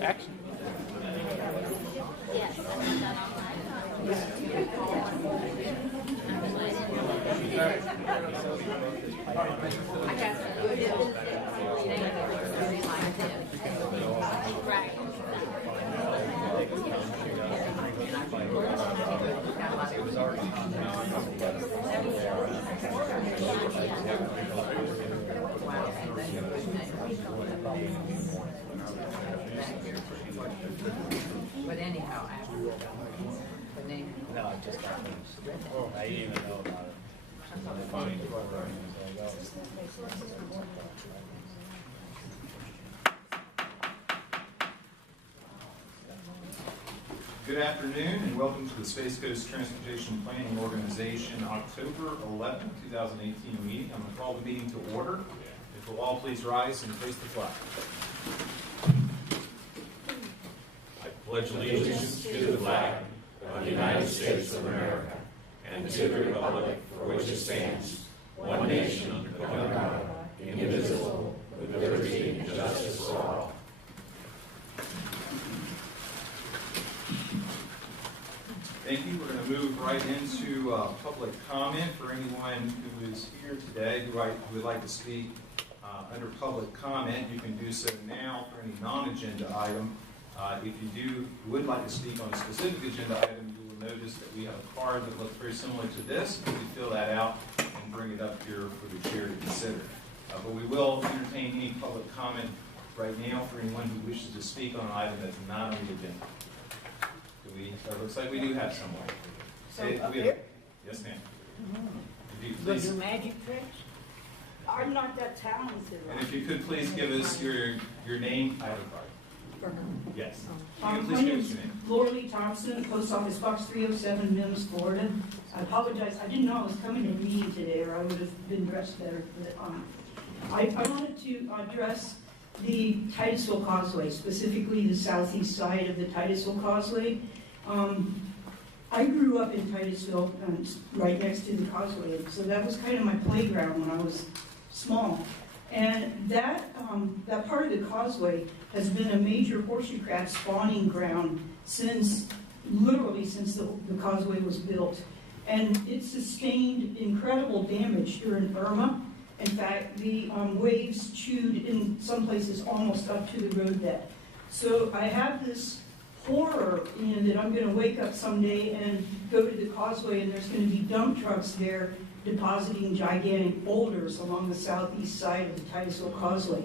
Action. But anyhow, after the name. No, I just got it. I didn't even know about it. Good afternoon and welcome to the Space Coast Transportation Planning Organization October 11, 2018 meeting. I'm going to call the meeting to order. If you'll all please rise and face the flag. I pledge allegiance to the flag of the United States of America and to the republic for which it stands, one nation under God, indivisible, with liberty and justice for all. Thank you. We're going to move right into public comment for anyone who is here today who would like to speak under public comment. You can do so now for any non-agenda item. If you would like to speak on a specific agenda item, you will notice that we have a card that looks very similar to this. You can fill that out and bring it up here for the chair to consider. But we will entertain any public comment right now for anyone who wishes to speak on an item that's not on the agenda. It looks like we do have someone. So up here? Yes, ma'am. Those are magic tricks? I'm not that talented. And if you could please give us your name, I have a card. Yes. You can My please give name us is your name. Laura Lee Thompson, Post Office Box 307, Mims, Florida. I apologize. I didn't know I was coming to a meeting today, or I would have been dressed better. But I wanted to address the Titusville Causeway, specifically the southeast side of the Titusville Causeway. I grew up in Titusville, right next to the Causeway, so that was kind of my playground when I was small. And that part of the Causeway has been a major horseshoe crab spawning ground literally since the Causeway was built. And it sustained incredible damage during Irma. In fact, the waves chewed in some places almost up to the roadbed. So I have this horror that I'm going to wake up someday and go to the Causeway and there's going to be dump trucks there depositing gigantic boulders along the southeast side of the Titusville Causeway.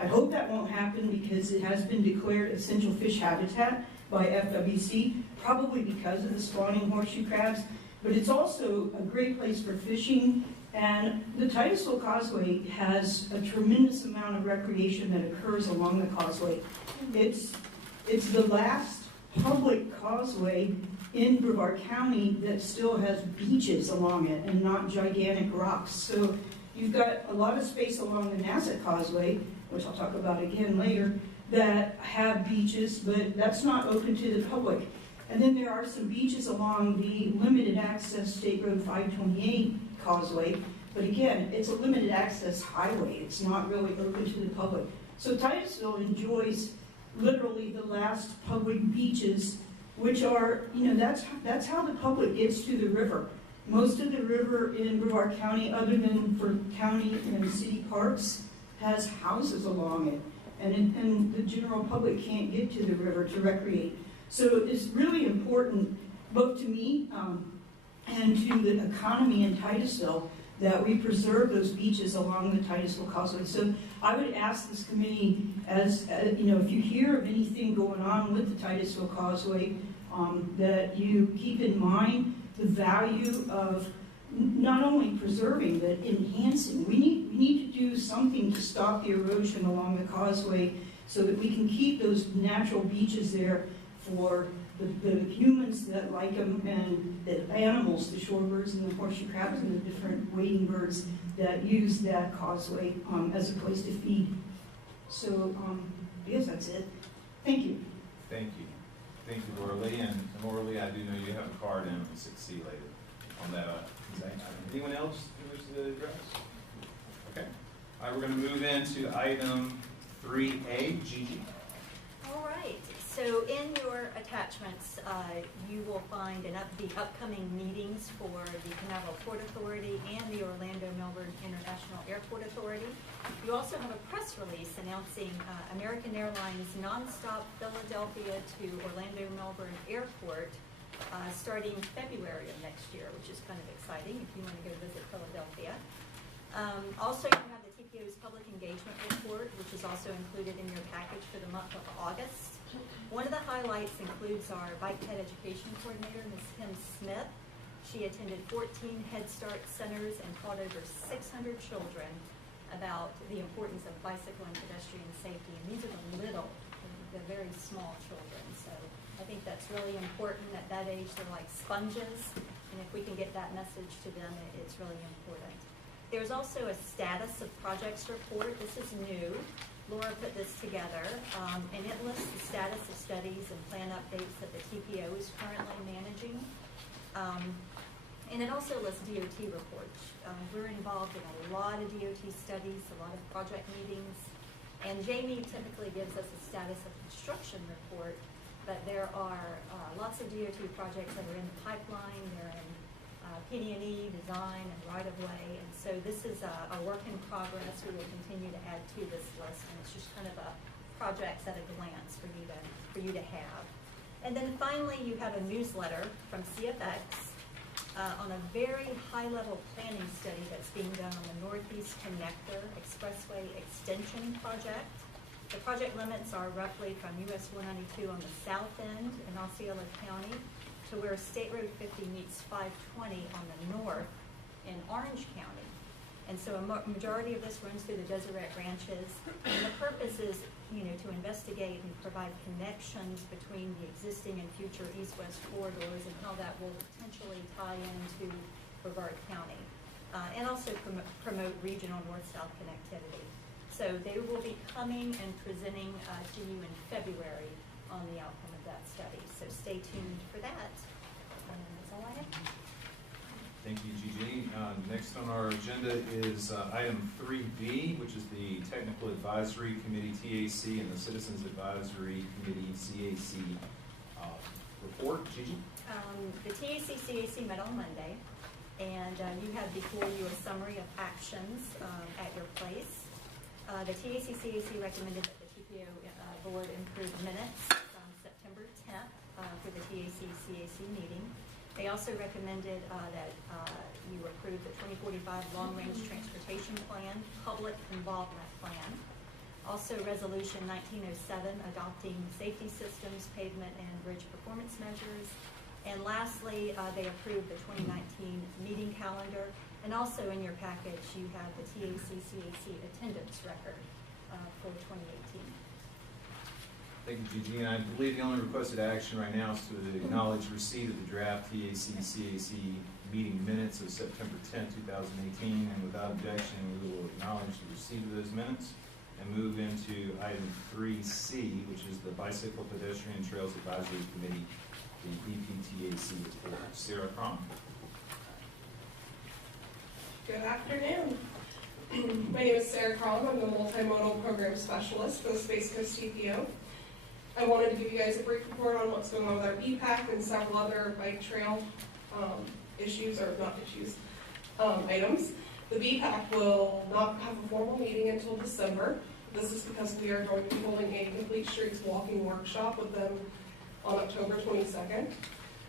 I hope that won't happen because it has been declared essential fish habitat by FWC, probably because of the spawning horseshoe crabs, but it's also a great place for fishing. And the Titusville Causeway has a tremendous amount of recreation that occurs along the Causeway. It's the last public causeway in Brevard County that still has beaches along it and not gigantic rocks. So you've got a lot of space along the Nassau Causeway, which I'll talk about again later, that have beaches, but that's not open to the public. And then there are some beaches along the limited access State Road 528 Causeway, but again, it's a limited access highway. It's not really open to the public. So Titusville enjoys literally the last public beaches, which are, that's how the public gets to the river. Most of the river in Brevard County, other than for county and city parks, has houses along it. And the general public can't get to the river to recreate. So it's really important, both to me and to the economy in Titusville, that we preserve those beaches along the Titusville Causeway. So I would ask this committee, if you hear of anything going on with the Titusville Causeway, that you keep in mind the value of not only preserving, but enhancing. We need to do something to stop the erosion along the causeway so that we can keep those natural beaches there for the humans that like them and the animals, the shorebirds and the horseshoe crabs and the different wading birds that use that causeway as a place to feed. So I guess that's it. Thank you. Thank you. Thank you, Laura Lee. And Laura Lee, I do know you have a card in on 6C later on that item. Anyone else who wishes to address? Okay. All right, we're going to move into item 3A. Gigi. All right, so in your attachments, you will find the upcoming meetings for the Canaveral Port Authority and the Orlando Melbourne International Airport Authority. You also have a press release announcing American Airlines nonstop Philadelphia to Orlando Melbourne Airport starting February of next year, which is kind of exciting if you want to go visit Philadelphia. Also, you have the TPO's public engagement report, which is also included in your package for the month of August. One of the highlights includes our Bike Ped Education Coordinator, Ms. Kim Smith. She attended 14 Head Start centers and taught over 600 children about the importance of bicycle and pedestrian safety. And these are the very small children. So I think that's really important. At that age, they're like sponges. And if we can get that message to them, it's really important. There's also a status of projects report. This is new. Laura put this together, and it lists the status of studies and plan updates that the TPO is currently managing. And it also lists DOT reports. We're involved in a lot of DOT studies, a lot of project meetings, and Jamie typically gives us a status of construction report, but there are lots of DOT projects that are in the pipeline. They're in PD&E, design, and right-of-way, and so this is a work in progress. We will continue to add to this list, and it's just kind of a projects at a glance for you to have. And then finally, you have a newsletter from CFX on a very high-level planning study that's being done on the Northeast Connector Expressway Extension project. The project limits are roughly from US 192 on the south end in Osceola County to where State Road 50 meets 520 on the north in Orange County. And so a majority of this runs through the Deseret ranches. And the purpose is, to investigate and provide connections between the existing and future east-west corridors and how that will potentially tie into Brevard County. And also promote regional north-south connectivity. So they will be coming and presenting to you in February on the outcome of that study. So stay tuned for that. And that's all I have. Thank you, Gigi. Next on our agenda is item 3B, which is the Technical Advisory Committee, TAC, and the Citizens Advisory Committee, CAC report. Gigi? The TAC-CAC met on Monday, and you have before you a summary of actions at your place. The TAC-CAC recommended that the TPO board improve minutes from September 10th for the TAC-CAC meeting. They also recommended that you approve the 2045 Long-Range Transportation Plan, Public Involvement Plan. Also, Resolution 1907, adopting safety systems, pavement, and bridge performance measures. And lastly, they approved the 2019 meeting calendar. And also in your package, you have the TAC-CAC attendance record for 2018. Thank you, Gigi. And I believe the only requested action right now is to acknowledge receipt of the draft TAC-CAC meeting minutes of September 10, 2018. And without objection, we will acknowledge the receipt of those minutes and move into item 3C, which is the Bicycle Pedestrian Trails Advisory Committee, the BPTAC report. Sarah Crum. Good afternoon. My name is Sarah Crum. I'm the Multimodal Program Specialist for the Space Coast TPO. I wanted to give you guys a brief report on what's going on with our BPAC and several other bike trail items. The BPAC will not have a formal meeting until December. This is because we are going to be holding a Complete Streets walking workshop with them on October 22nd.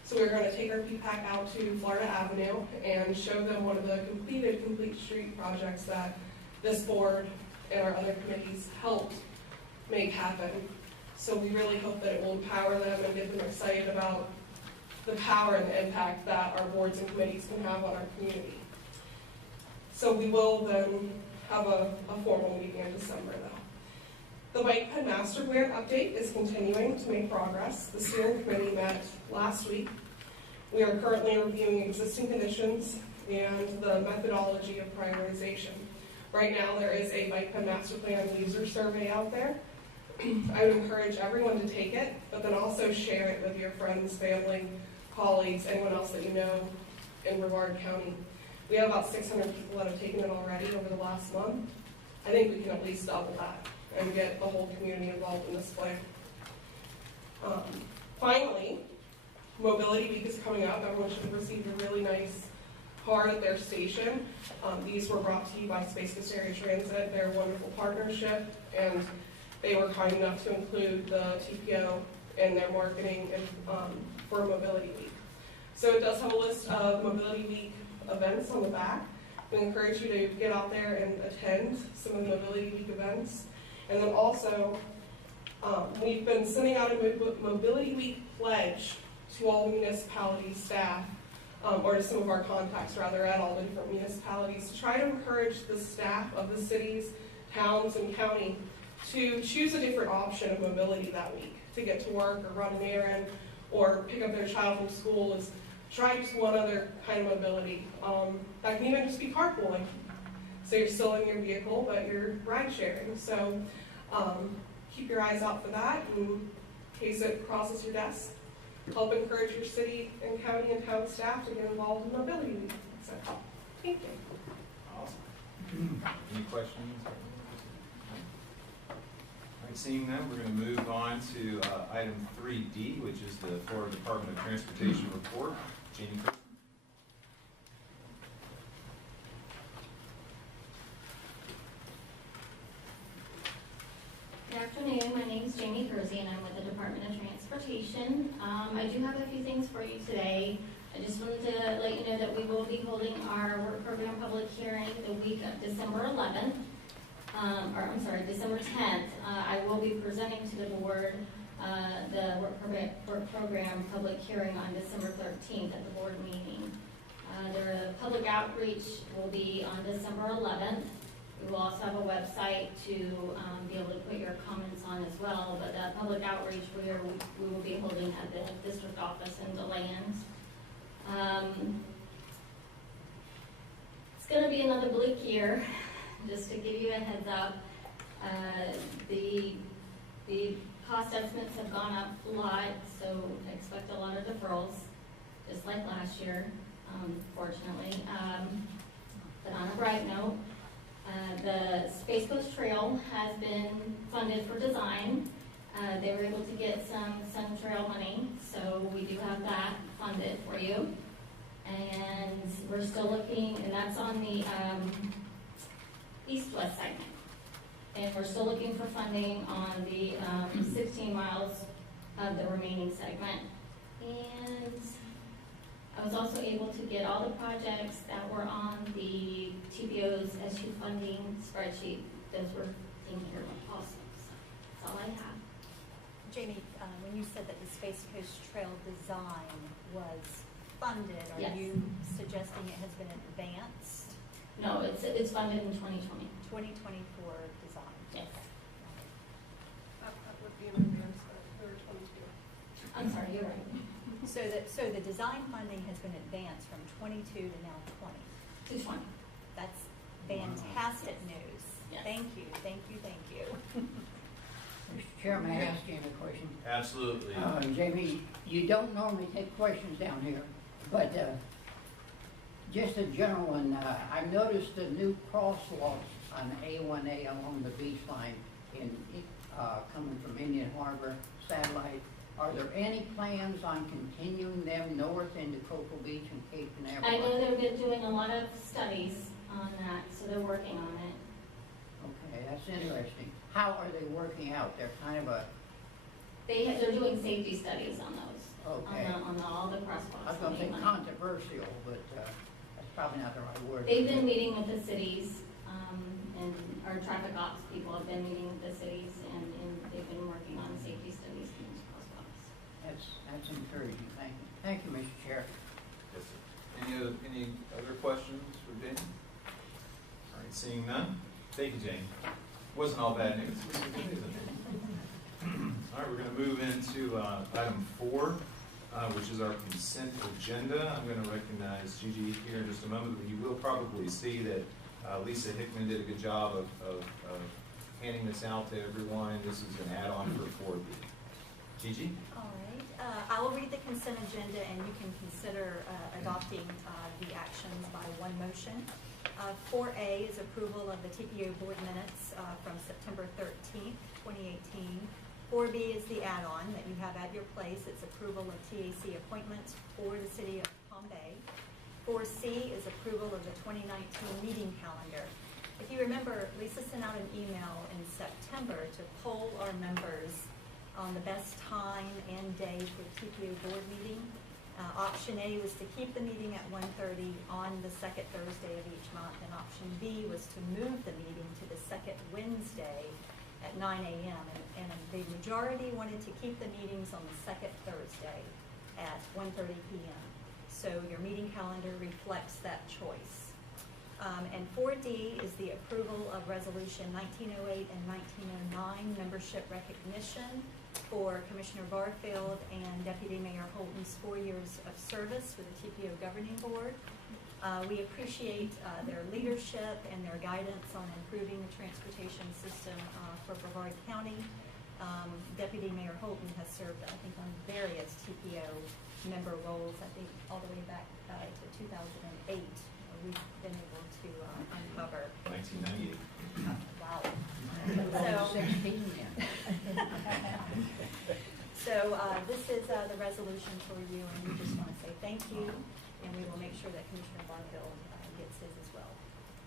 So we're going to take our BPAC out to Florida Avenue and show them one of the completed Complete Street projects that this board and our other committees helped make happen. So we really hope that it will empower them and get them excited about the power and the impact that our boards and committees can have on our community. So we will then have a formal meeting in December though. The Bike Ped Master Plan update is continuing to make progress. The steering committee met last week. We are currently reviewing existing conditions and the methodology of prioritization. Right now there is a Bike Ped Master Plan user survey out there. I would encourage everyone to take it, but then also share it with your friends, family, colleagues, anyone else that you know in Brevard County. We have about 600 people that have taken it already over the last month. I think we can at least double that and get the whole community involved in this plan. Finally, Mobility Week is coming up. Everyone should have received a really nice card at their station. These were brought to you by Space Coast Area Transit. They're a wonderful partnership, and they were kind enough to include the TPO in their marketing for Mobility Week. So it does have a list of Mobility Week events on the back. We encourage you to get out there and attend some of the Mobility Week events. And then also, we've been sending out a Mobility Week pledge to all municipality staff, or to some of our contacts rather at all the different municipalities, to try to encourage the staff of the cities, towns, and county to choose a different option of mobility that week, to get to work or run an errand or pick up their child from school. Is try just one other kind of mobility. That can even just be carpooling. So you're still in your vehicle, but you're ride sharing. So keep your eyes out for that in case it crosses your desk. Help encourage your city and county and town staff to get involved in Mobility Week. So, thank you. Awesome. Any questions? All right, seeing none, we're going to move on to item 3D, which is the Florida Department of Transportation report. Jamie. Good afternoon, my name is Jamie Kersey and I'm with the Department of Transportation. I do have a few things for you today. I just wanted to let you know that we will be holding our work program public hearing the week of December 11th, December 10th. I will be presenting to the board the work program public hearing on December 13th at the board meeting. The public outreach will be on December 11th. We will also have a website to be able to put your comments on as well, but the public outreach we will be holding at the district office in DeLand. It's going to be another bleak year, just to give you a heads up. The cost estimates have gone up a lot, so expect a lot of deferrals, just like last year, fortunately. But on a bright note, the Space Coast Trail has been funded for design. They were able to get some trail money, so we do have that funded for you. And we're still looking, and that's on the east-west segment. And we're still looking for funding on the 16 miles of the remaining segment. And I was also able to get all the projects that were on the TPO's SU funding spreadsheet. Those were in here also. So that's all I have. Jamie, when you said that the Space Coast Trail design was funded, are Yes. you suggesting it has been advanced? No, it's funded in 2020. 2024 design. Yes. That would be an advancement. We were 22. I'm sorry, you're right. So the design funding has been advanced from 22 to now 20. 220. That's fantastic news. Yes. Thank you, thank you, thank you. Mr. Chairman, may I ask Jamie a question? Absolutely. Jamie, you don't normally take questions down here, but just a general one. I've noticed the new crosswalks on A1A along the beach line coming from Indian Harbor, Satellite. Are there any plans on continuing them north into Cocoa Beach and Cape Canaveral? I know they've been doing a lot of studies on that, so they're working on it. Okay, that's interesting. How are they working out? They're kind of a... They're doing safety studies on those. Okay. On all the crosswalks. I was going to say on the controversial, but that's probably not the right word. They've been meeting with the cities, and our traffic ops people have been meeting with the cities, and they've been working on safety studies in those crosswalks. That's encouraging. Thank you. Thank you, Mr. Chair. Yes, sir. Any other questions for Jamie? All right, seeing none. Thank you, Jamie. Wasn't all bad news. It was good news, I think. All right, we're going to move into item 4, which is our consent agenda. I'm going to recognize Gigi here in just a moment, but you will probably see that Lisa Hickman did a good job of handing this out to everyone. This is an add-on for 4B. Gigi? All right, I will read the consent agenda and you can consider adopting the actions by one motion. 4A is approval of the TPO board minutes from September 13th, 2018. 4B is the add-on that you have at your place. It's approval of TAC appointments for the city of Palm Bay. 4C is approval of the 2019 meeting calendar. If you remember, Lisa sent out an email in September to poll our members on the best time and day for the TPO board meeting. Option A was to keep the meeting at 1:30 on the second Thursday of each month, and option B was to move the meeting to the second Wednesday at 9 a.m. And the majority wanted to keep the meetings on the second Thursday at 1:30 p.m. So your meeting calendar reflects that choice. And 4D is the approval of Resolution 1908 and 1909 membership recognition for Commissioner Barfield and Deputy Mayor Holton's 4 years of service with the TPO Governing Board. We appreciate their leadership and their guidance on improving the transportation system for Brevard County. Deputy Mayor Holton has served, I think, on various TPO member roles, I think all the way back to 2008. We've been able to uncover. 1998. Wow. About 16 then. So this is the resolution for you, and we just want to say thank you, and we will make sure that Commissioner Barfield gets his as well.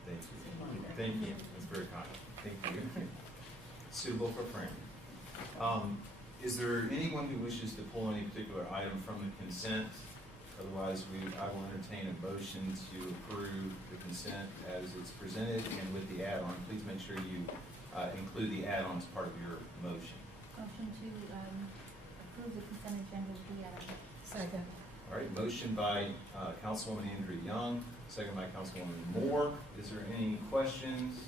Thank you. Thank you. That's very kind. Thank you. Suitable for framing. Is there anyone who wishes to pull any particular item from the consent? Otherwise, I will entertain a motion to approve the consent as it's presented and with the add-on. Please make sure you include the add-on as part of your motion. Motion to approve the consent agenda with the add-on. Second. All right, motion by Councilwoman Andrew Young, second by Councilwoman Moore. Is there any questions?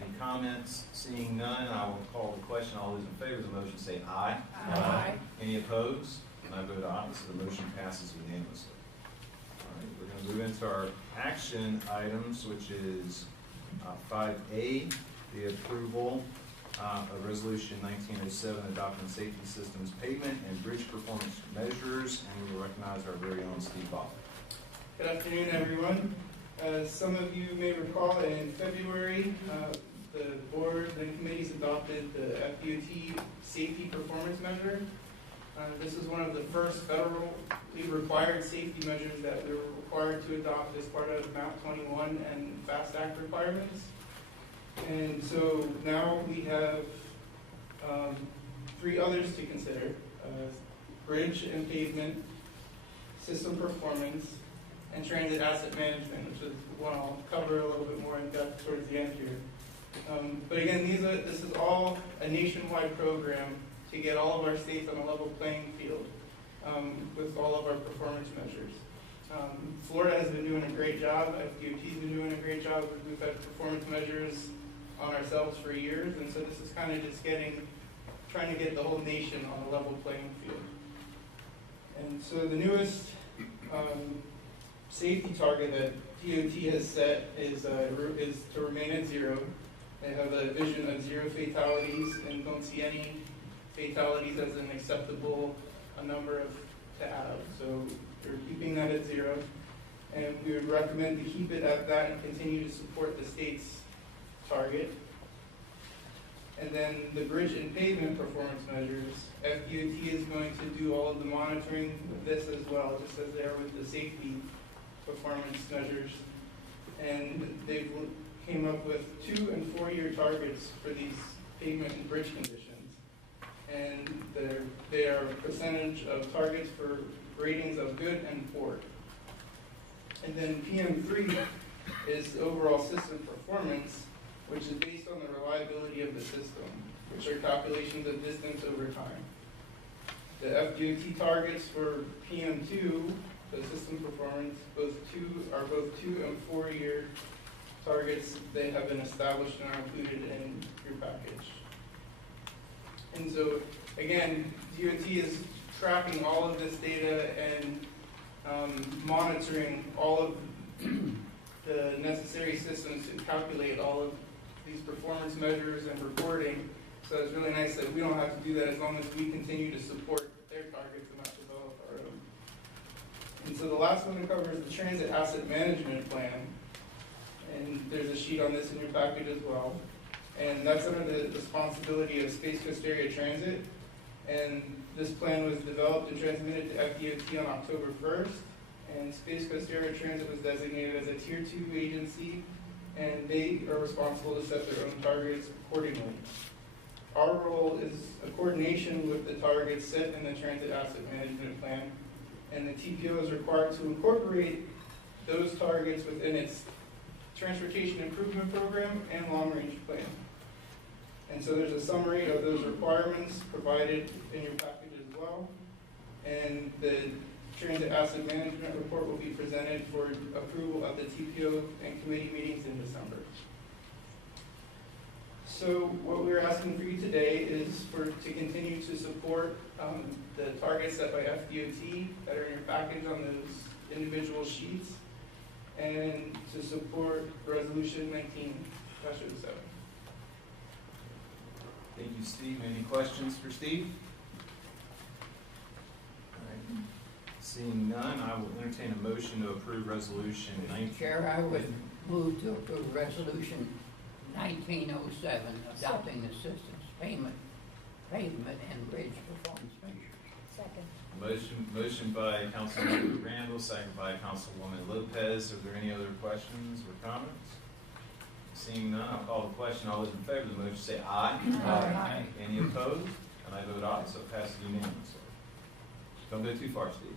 Any comments? Seeing none, I will call the question. All those in favor of the motion say aye. Aye. Any opposed? And I vote aye, so the motion passes unanimously. All right, we're going to move into our action items, which is 5A, the approval of Resolution 1907 adopting safety systems pavement and bridge performance measures, and we will recognize our very own Steve Bach. Good afternoon, everyone. As some of you may recall, in February, the board and committees adopted the FDOT safety performance measure. This is one of the first federally required safety measures that we were required to adopt as part of MAP 21 and FAST Act requirements. And so now we have 3 others to consider: bridge and pavement, system performance, and transit asset management, which is one I'll cover a little bit more in depth towards the end here. But again, this is all a nationwide program to get all of our states on a level playing field with all of our performance measures. Florida has been doing a great job. FDOT's been doing a great job. We've had performance measures on ourselves for years, and so this is kind of just trying to get the whole nation on a level playing field. And so the newest safety target that DOT has set is to remain at 0. They have a vision of 0 fatalities and don't see any fatalities as an acceptable number to have. So we're keeping that at 0, and we would recommend to keep it at that and continue to support the state's target. And then the bridge and pavement performance measures, FDOT is going to do all of the monitoring of this as well, just as they are with the safety performance measures. And they came up with 2- and 4-year targets for these pavement and bridge conditions. And they are a percentage of targets for ratings of good and poor. And then PM3 is the overall system performance, which is based on the reliability of the system, which are calculations of distance over time. The FDOT targets for PM2, the system performance, are both 2- and 4-year targets. They have been established and are included in your package. And so, again, DOT is tracking all of this data and monitoring all of the necessary systems to calculate all of these performance measures and reporting. So it's really nice that we don't have to do that as long as we continue to support their targets and not develop our own. And so the last one to cover is the Transit Asset Management Plan. And there's a sheet on this in your package as well. And that's under the responsibility of Space Coast Area Transit. And this plan was developed and transmitted to FDOT on October 1st. And Space Coast Area Transit was designated as a Tier 2 agency, and they are responsible to set their own targets accordingly. Our role is a coordination with the targets set in the Transit Asset Management Plan, and the TPO is required to incorporate those targets within its Transportation Improvement Program and Long Range Plan. And so there's a summary of those requirements provided in your package as well, and the Transit Asset Management Report will be presented for approval of the TPO and committee meetings in December. So what we're asking for you today is to continue to support the targets set by FDOT that are in your package on those individual sheets, and to support Resolution 19-07. Thank you, Steve. Any questions for Steve? All right. Seeing none, I will entertain a motion to approve Resolution 19. Mr. Chair, I would move to approve Resolution 1907, adopting assistance, pavement, and bridge performance measures. Second. Motion by Councilmember Randall, second by Councilwoman Lopez. Are there any other questions or comments? Seeing none, I'll call the question. All those in favor of the motion say aye. Aye. Any opposed? And I vote aye, so it passes unanimously. Don't go too far, Steve.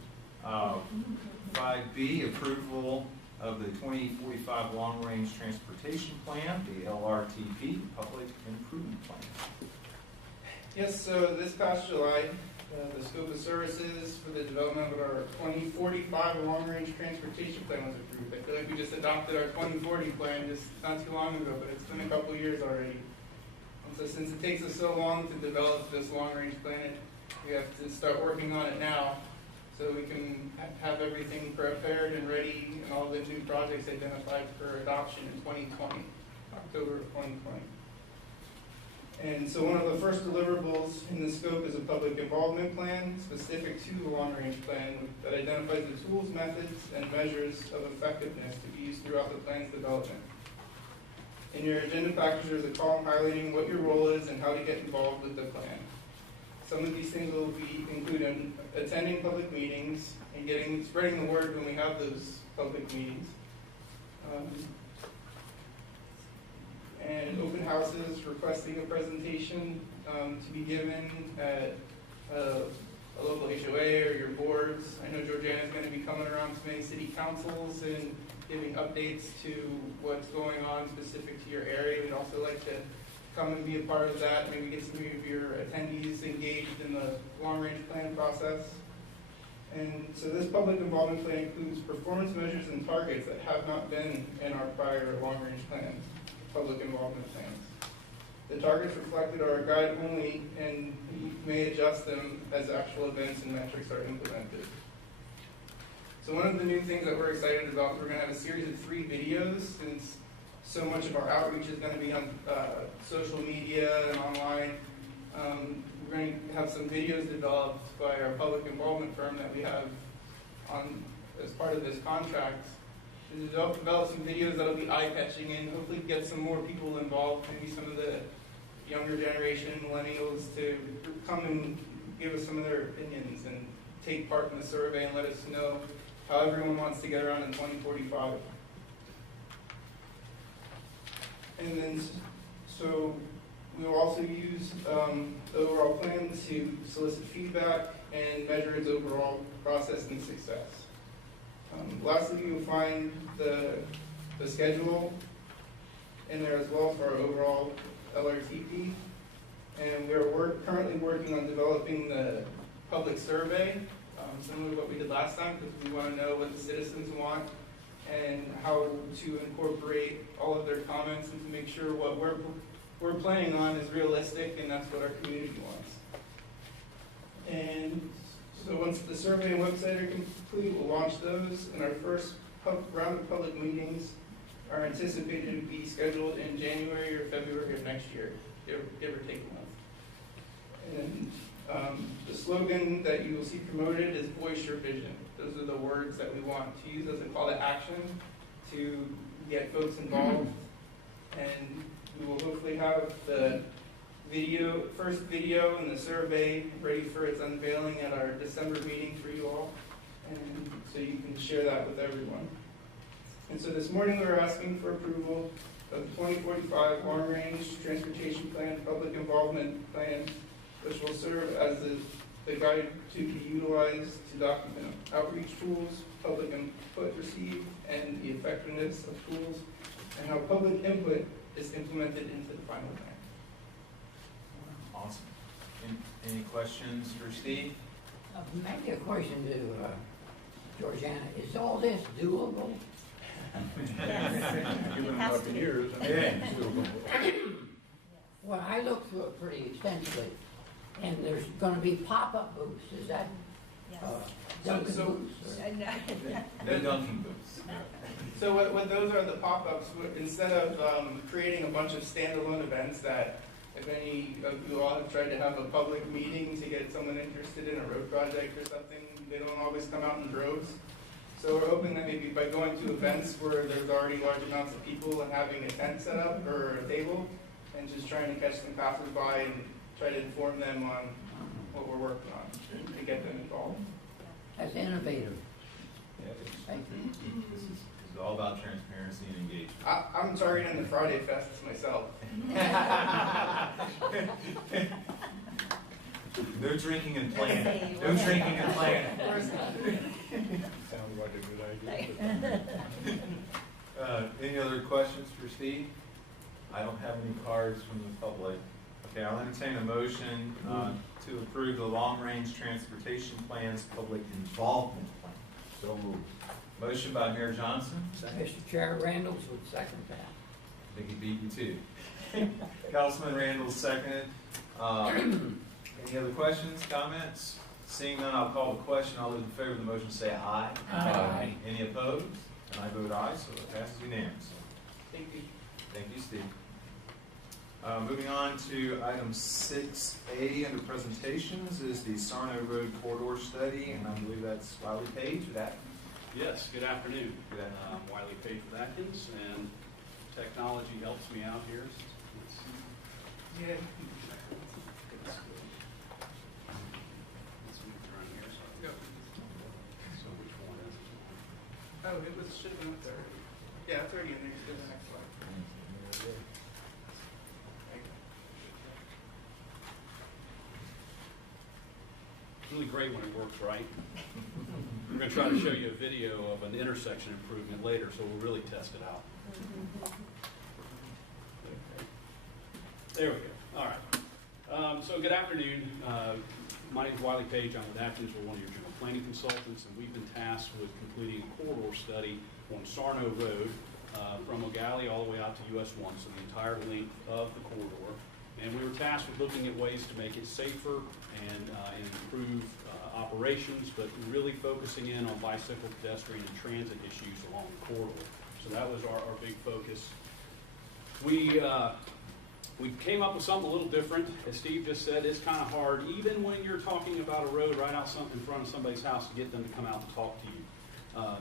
5B, approval of the 2045 Long Range Transportation Plan, the LRTP, Public Improvement Plan. Yes, so this past July, the scope of services for the development of our 2045 Long Range Transportation Plan was approved. I feel like we just adopted our 2040 plan just not too long ago, but it's been a couple years already. And so since it takes us so long to develop this long range plan, we have to start working on it now so we can have everything prepared and ready and all the new projects identified for adoption in 2020, October of 2020. And so one of the first deliverables in the scope is a public involvement plan specific to the long range plan that identifies the tools, methods, and measures of effectiveness to be used throughout the plan's development. In your agenda package, there's a column highlighting what your role is and how to get involved with the plan. Some of these things will be including attending public meetings and spreading the word when we have those public meetings. And open houses, requesting a presentation to be given at a local HOA or your boards. I know Georgiana's going to be coming around to many city councils and giving updates to what's going on specific to your area. We'd also like to come and be a part of that, maybe get some of your attendees engaged in the long-range plan process. And so this public involvement plan includes performance measures and targets that have not been in our prior long-range plans, public involvement plans. The targets reflected are a guide only, and you may adjust them as actual events and metrics are implemented. So one of the new things that we're excited about, we're going to have a series of 3 videos, since so much of our outreach is going to be on social media and online. We're going to have some videos developed by our public involvement firm that we have on as part of this contract to develop some videos that'll be eye-catching and hopefully get some more people involved, maybe some of the younger generation, millennials, to come and give us some of their opinions and take part in the survey and let us know how everyone wants to get around in 2045. And then, so we will also use the overall plan to solicit feedback and measure its overall process and success. Lastly, you'll find the schedule in there as well for our overall LRTP. And we're currently working on developing the public survey, similar to what we did last time, because we want to know what the citizens want and how to incorporate all of their comments and to make sure what we're planning on is realistic and that's what our community wants. And so once the survey and website are complete, we'll launch those. In our first round of public meetings, are anticipated to be scheduled in January or February of next year, give or take a month. And the slogan that you will see promoted is voice your vision. Those are the words that we want to use as a call to action to get folks involved. And we will hopefully have the first video and the survey ready for its unveiling at our December meeting for you all. And so you can share that with everyone. And so this morning we are asking for approval of the 2045 Long Range Transportation Plan, Public Involvement Plan, which will serve as the guide to be utilized to document outreach tools, public input received, and the effectiveness of tools, and how public input is implemented into the final plan. Awesome. Any questions for Steve? Maybe a question to Georgiana. Is all this doable? It has to be. Well, I looked through it pretty extensively, and there's going to be pop-up booths. Is that Yes. Dunkin' So- booths? or- No dunking booths. So what those are the pop-ups, instead of creating a bunch of standalone events that if any of you all have tried to have a public meeting to get someone interested in a road project or something, they don't always come out in droves. So we're hoping that maybe by going to events where there's already large amounts of people and having a tent set up or a table and just trying to catch some passersby and try to inform them on what we're working on to get them involved. That's innovative. Yeah, Thank you. this is all about transparency and engagement. I'm targeting the Friday fests myself. No drinking and planning. No drinking and planning. Sounds like a good idea. Any other questions for Steve? I don't have any cards from the public. Okay, I'll entertain a motion to approve the long-range transportation plans public involvement plan. So moved. Motion by Mayor Johnson. Mr. Chair, Randalls would second that. I think he beat you too. Councilman Randall seconded. Any other questions, comments? Seeing none, I'll call the question. All those in favor of the motion say aye. Aye. Any opposed? And I vote aye, so it passes unanimously. Thank you. Thank you, Steve. Moving on to item 6A under presentations is the Sarno Road Corridor Study, and I believe that's Wiley Page. That Yes, good afternoon. Good afternoon. I'm Wiley Page with Atkins, and technology helps me out here. Let's see. Yeah. Let's move around here. So which one is it? Oh, it should have been up there. Yeah, it's already in there. Just go to the next slide. It's really great when it works right. We're going to try to show you a video of an intersection improvement later, so we'll really test it out. There we go. All right. So good afternoon. My name is Wiley Page. I'm with Atkins. We're one of your general planning consultants, and we've been tasked with completing a corridor study on Sarno Road from O'Galley all the way out to US 1, so the entire length of the corridor. And we were tasked with looking at ways to make it safer and improve operations, but really focusing in on bicycle, pedestrian, and transit issues along the corridor. So that was our big focus. We came up with something a little different. As Steve just said, it's kind of hard, even when you're talking about a road right out in front of somebody's house, to get them to come out and talk to you.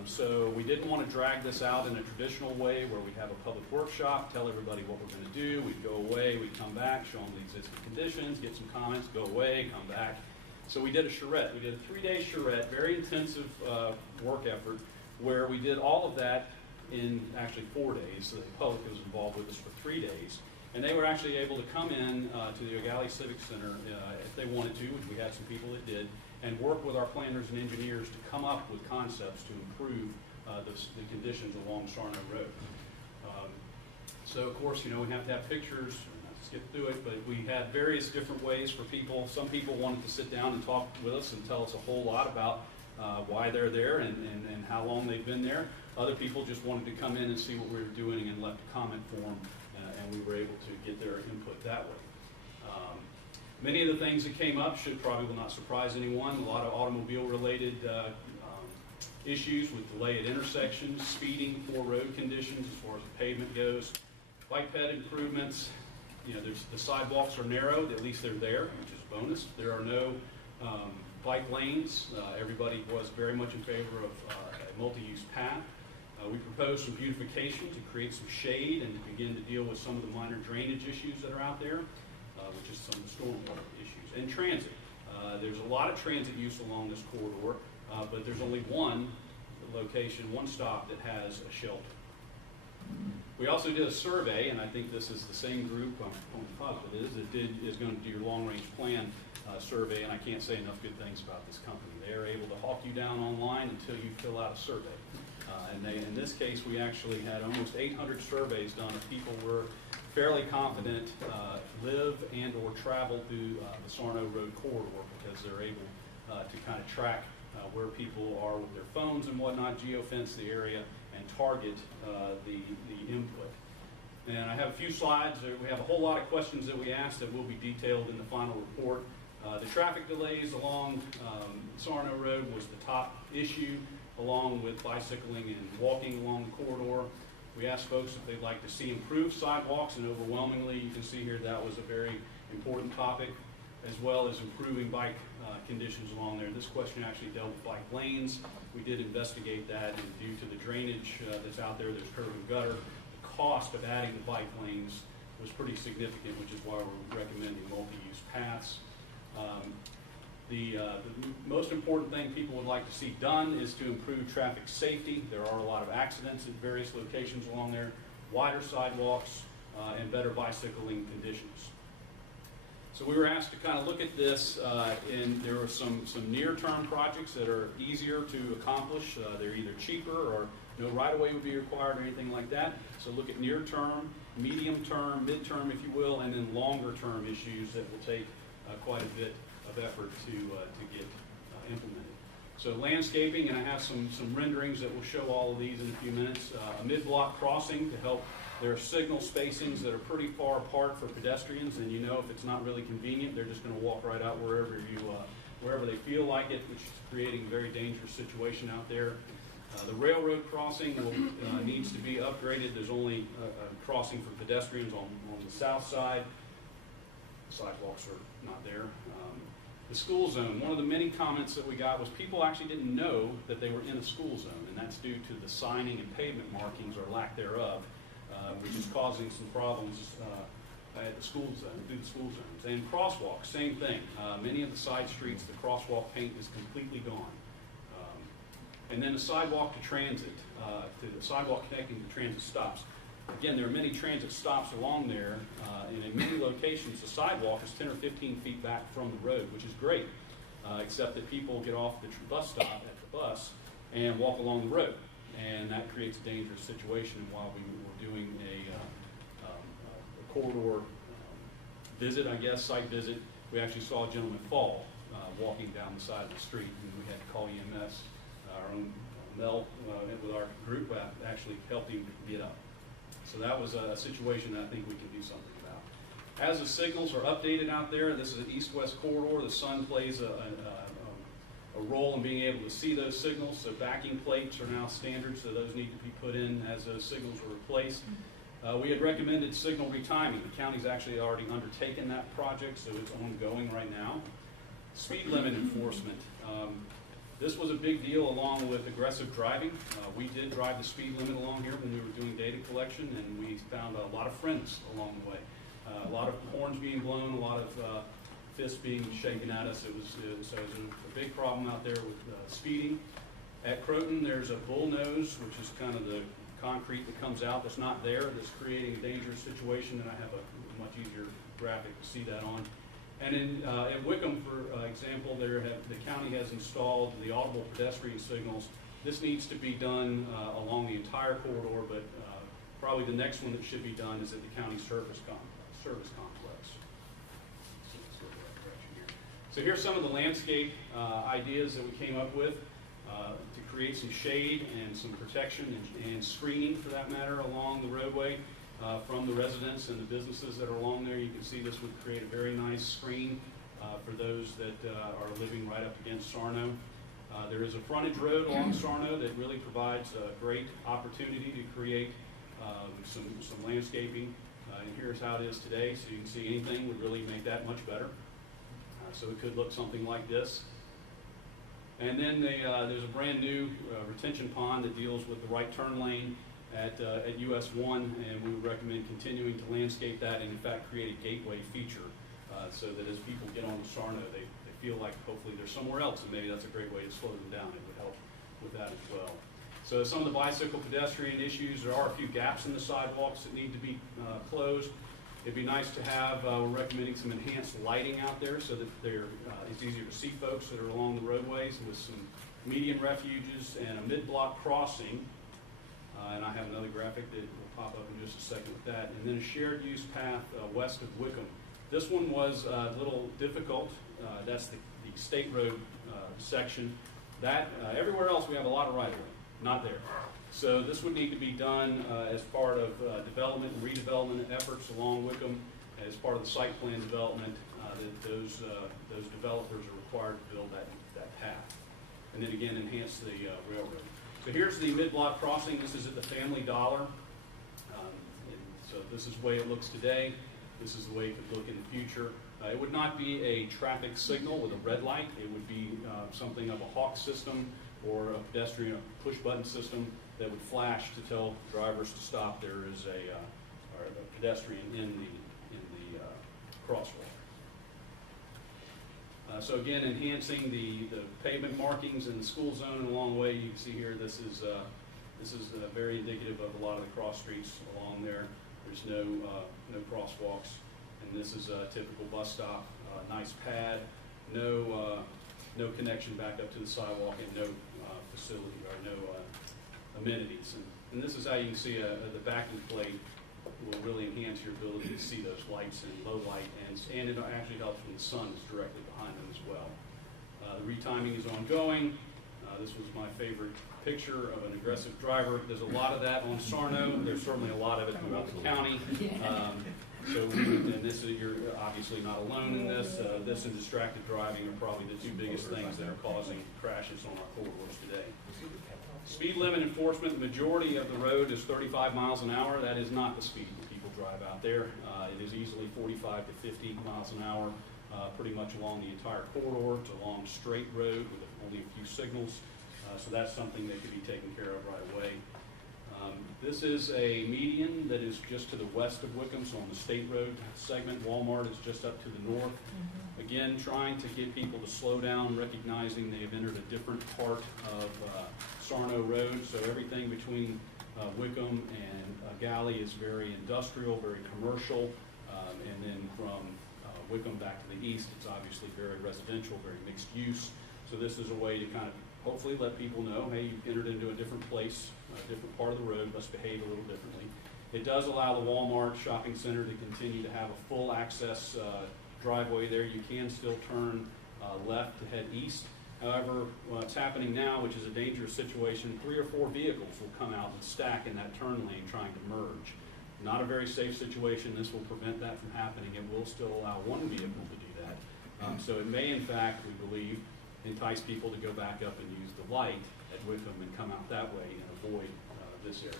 So we didn't want to drag this out in a traditional way where we'd have a public workshop, tell everybody what we're going to do, we'd go away, we'd come back, show them the existing conditions, get some comments, go away, come back. So we did a charrette. We did a 3-day charrette, very intensive work effort, where we did all of that in actually 4 days. So the public was involved with us for 3 days. And they were actually able to come in to the O'Galley Civic Center if they wanted to, which we had some people that did, and work with our planners and engineers to come up with concepts to improve the conditions along Sarno Road. So of course, you know, we have to have pictures, not to skip through it, but we had various different ways for people. Some people wanted to sit down and talk with us and tell us a whole lot about why they're there and how long they've been there. Other people just wanted to come in and see what we were doing and left a comment form, and we were able to get their input that way. Many of the things that came up should probably will not surprise anyone. A lot of automobile-related issues with delay at intersections, speeding, poor road conditions as far as the pavement goes, bike ped improvements. You know, the sidewalks are narrow, at least they're there, which is a bonus. There are no bike lanes. Everybody was very much in favor of a multi-use path. We proposed some beautification to create some shade and to begin to deal with some of the minor drainage issues that are out there, which is some of the stormwater issues. And transit. There's a lot of transit use along this corridor, but there's only one location, one stop that has a shelter. We also did a survey, and I think this is the same group, I'm positive it is, that is going to do your long-range plan survey, and I can't say enough good things about this company. They are able to hawk you down online until you fill out a survey. In this case, we actually had almost 800 surveys done of people who were fairly confident live and or travel through the Sarno Road corridor, because they're able to kind of track where people are with their phones and whatnot, geofence the area, and target the input. And I have a few slides. We have a whole lot of questions that we asked that will be detailed in the final report. The traffic delays along Sarno Road was the top issue, along with bicycling and walking along the corridor. We asked folks if they'd like to see improved sidewalks, and overwhelmingly you can see here that was a very important topic, as well as improving bike conditions along there. This question actually dealt with bike lanes. We did investigate that, and due to the drainage that's out there, there's curb and gutter. The cost of adding the bike lanes was pretty significant, which is why we're recommending multi-use paths. The most important thing people would like to see done is to improve traffic safety. There are a lot of accidents at various locations along there, wider sidewalks, and better bicycling conditions. So we were asked to kind of look at this, and there are some near-term projects that are easier to accomplish. They're either cheaper or no right-of-way would be required or anything like that. So look at near-term, medium-term, mid-term, if you will, and then longer-term issues that will take quite a bit of effort to get implemented. So landscaping, and I have some renderings that will show all of these in a few minutes. A mid-block crossing to help. There are signal spacings that are pretty far apart for pedestrians, and you know if it's not really convenient, they're just going to walk right out wherever they feel like it, which is creating a very dangerous situation out there. The railroad crossing needs to be upgraded. There's only a crossing for pedestrians on the south side. Sidewalks are not there. The school zone, one of the many comments that we got was people actually didn't know that they were in a school zone, and that's due to the signing and pavement markings or lack thereof, which is causing some problems at the school zone, through the school zones. And crosswalks, same thing. Many of the side streets, the crosswalk paint is completely gone. And then the sidewalk to transit, to the sidewalk connecting to transit stops. Again, there are many transit stops along there, and in many locations, the sidewalk is 10 or 15 feet back from the road, which is great, except that people get off the bus stop at the bus and walk along the road, and that creates a dangerous situation. While we were doing a corridor visit, I guess, site visit, we actually saw a gentleman fall walking down the side of the street, and we had to call EMS. Our own Mel with our group actually helped him get up. So that was a situation that I think we can do something about. As the signals are updated out there, this is an east-west corridor. The sun plays a role in being able to see those signals. So backing plates are now standard, so those need to be put in as those signals are replaced. We had recommended signal retiming. The county's actually already undertaken that project, so it's ongoing right now. Speed limit enforcement. This was a big deal along with aggressive driving. We did drive the speed limit along here when we were doing data collection, and we found a lot of friends along the way. A lot of horns being blown, a lot of fists being shaken at us. It was a big problem out there with speeding. At Croton, there's a bullnose, which is kind of the concrete that comes out that's not there, that's creating a dangerous situation, and I have a much easier graphic to see that on. And in Wickham, for example, the county has installed the audible pedestrian signals. This needs to be done along the entire corridor, but probably the next one that should be done is at the county service complex. So here's some of the landscape ideas that we came up with to create some shade and some protection and screening, for that matter, along the roadway. From the residents and the businesses that are along there. You can see this would create a very nice screen for those that are living right up against Sarno. There is a frontage road along Sarno that really provides a great opportunity to create some landscaping. And here's how it is today, so you can see anything would really make that much better. So it could look something like this. And then there's a brand new retention pond that deals with the right turn lane at US 1, and we would recommend continuing to landscape that and in fact create a gateway feature so that as people get on Sarno, they feel like hopefully they're somewhere else, and maybe that's a great way to slow them down. It would help with that as well. So some of the bicycle pedestrian issues, there are a few gaps in the sidewalks that need to be closed. It'd be nice to have, we're recommending some enhanced lighting out there so that it's easier to see folks that are along the roadways, with some median refuges and a mid-block crossing. And I have another graphic that will pop up in just a second with that. And then a shared use path west of Wickham. This one was a little difficult. That's the state road section. Everywhere else we have a lot of right-of-way, not there. So this would need to be done as part of development and redevelopment efforts along Wickham, as part of the site plan development. That those developers are required to build that path, and then again enhance the railroad. So here's the mid-block crossing. This is at the Family Dollar. So this is the way it looks today. This is the way it could look in the future. It would not be a traffic signal with a red light. It would be something of a hawk system or a pedestrian push-button system that would flash to tell drivers to stop. There is a pedestrian in the crosswalk. So again, enhancing the pavement markings in the school zone along the way. You can see here, this is very indicative of a lot of the cross streets along there. There's no crosswalks, and this is a typical bus stop. Nice pad, no connection back up to the sidewalk, and no facility or no amenities. And this is how you can see the backing plate will really enhance your ability to see those lights in low light, and it actually helps when the sun is directly behind them as well. The retiming is ongoing. This was my favorite picture of an aggressive driver. There's a lot of that on Sarno. There's certainly a lot of it throughout the county. You're obviously not alone in this. This and distracted driving are probably the two biggest things that are causing crashes on our corridors today. Speed limit enforcement, the majority of the road is 35 miles an hour. That is not the speed that people drive out there. It is easily 45 to 50 miles an hour, pretty much along the entire corridor. It's a long straight road with only a few signals. So that's something that could be taken care of right away. This is a median that is just to the west of Wickham, so on the state road segment. Walmart is just up to the north. Again, trying to get people to slow down, recognizing they have entered a different part of Sarno Road. So everything between Wickham and Galley is very industrial, very commercial. And then from Wickham back to the east, it's obviously very residential, very mixed use. So this is a way to kind of hopefully let people know, hey, you've entered into a different place, a different part of the road, must behave a little differently. It does allow the Walmart shopping center to continue to have a full access driveway there. You can still turn left to head east. However, what's happening now, which is a dangerous situation, 3 or 4 vehicles will come out and stack in that turn lane trying to merge. Not a very safe situation. This will prevent that from happening. It will still allow one vehicle to do that. So it may, in fact, we believe, entice people to go back up and use the light at Wickham and come out that way and avoid this area,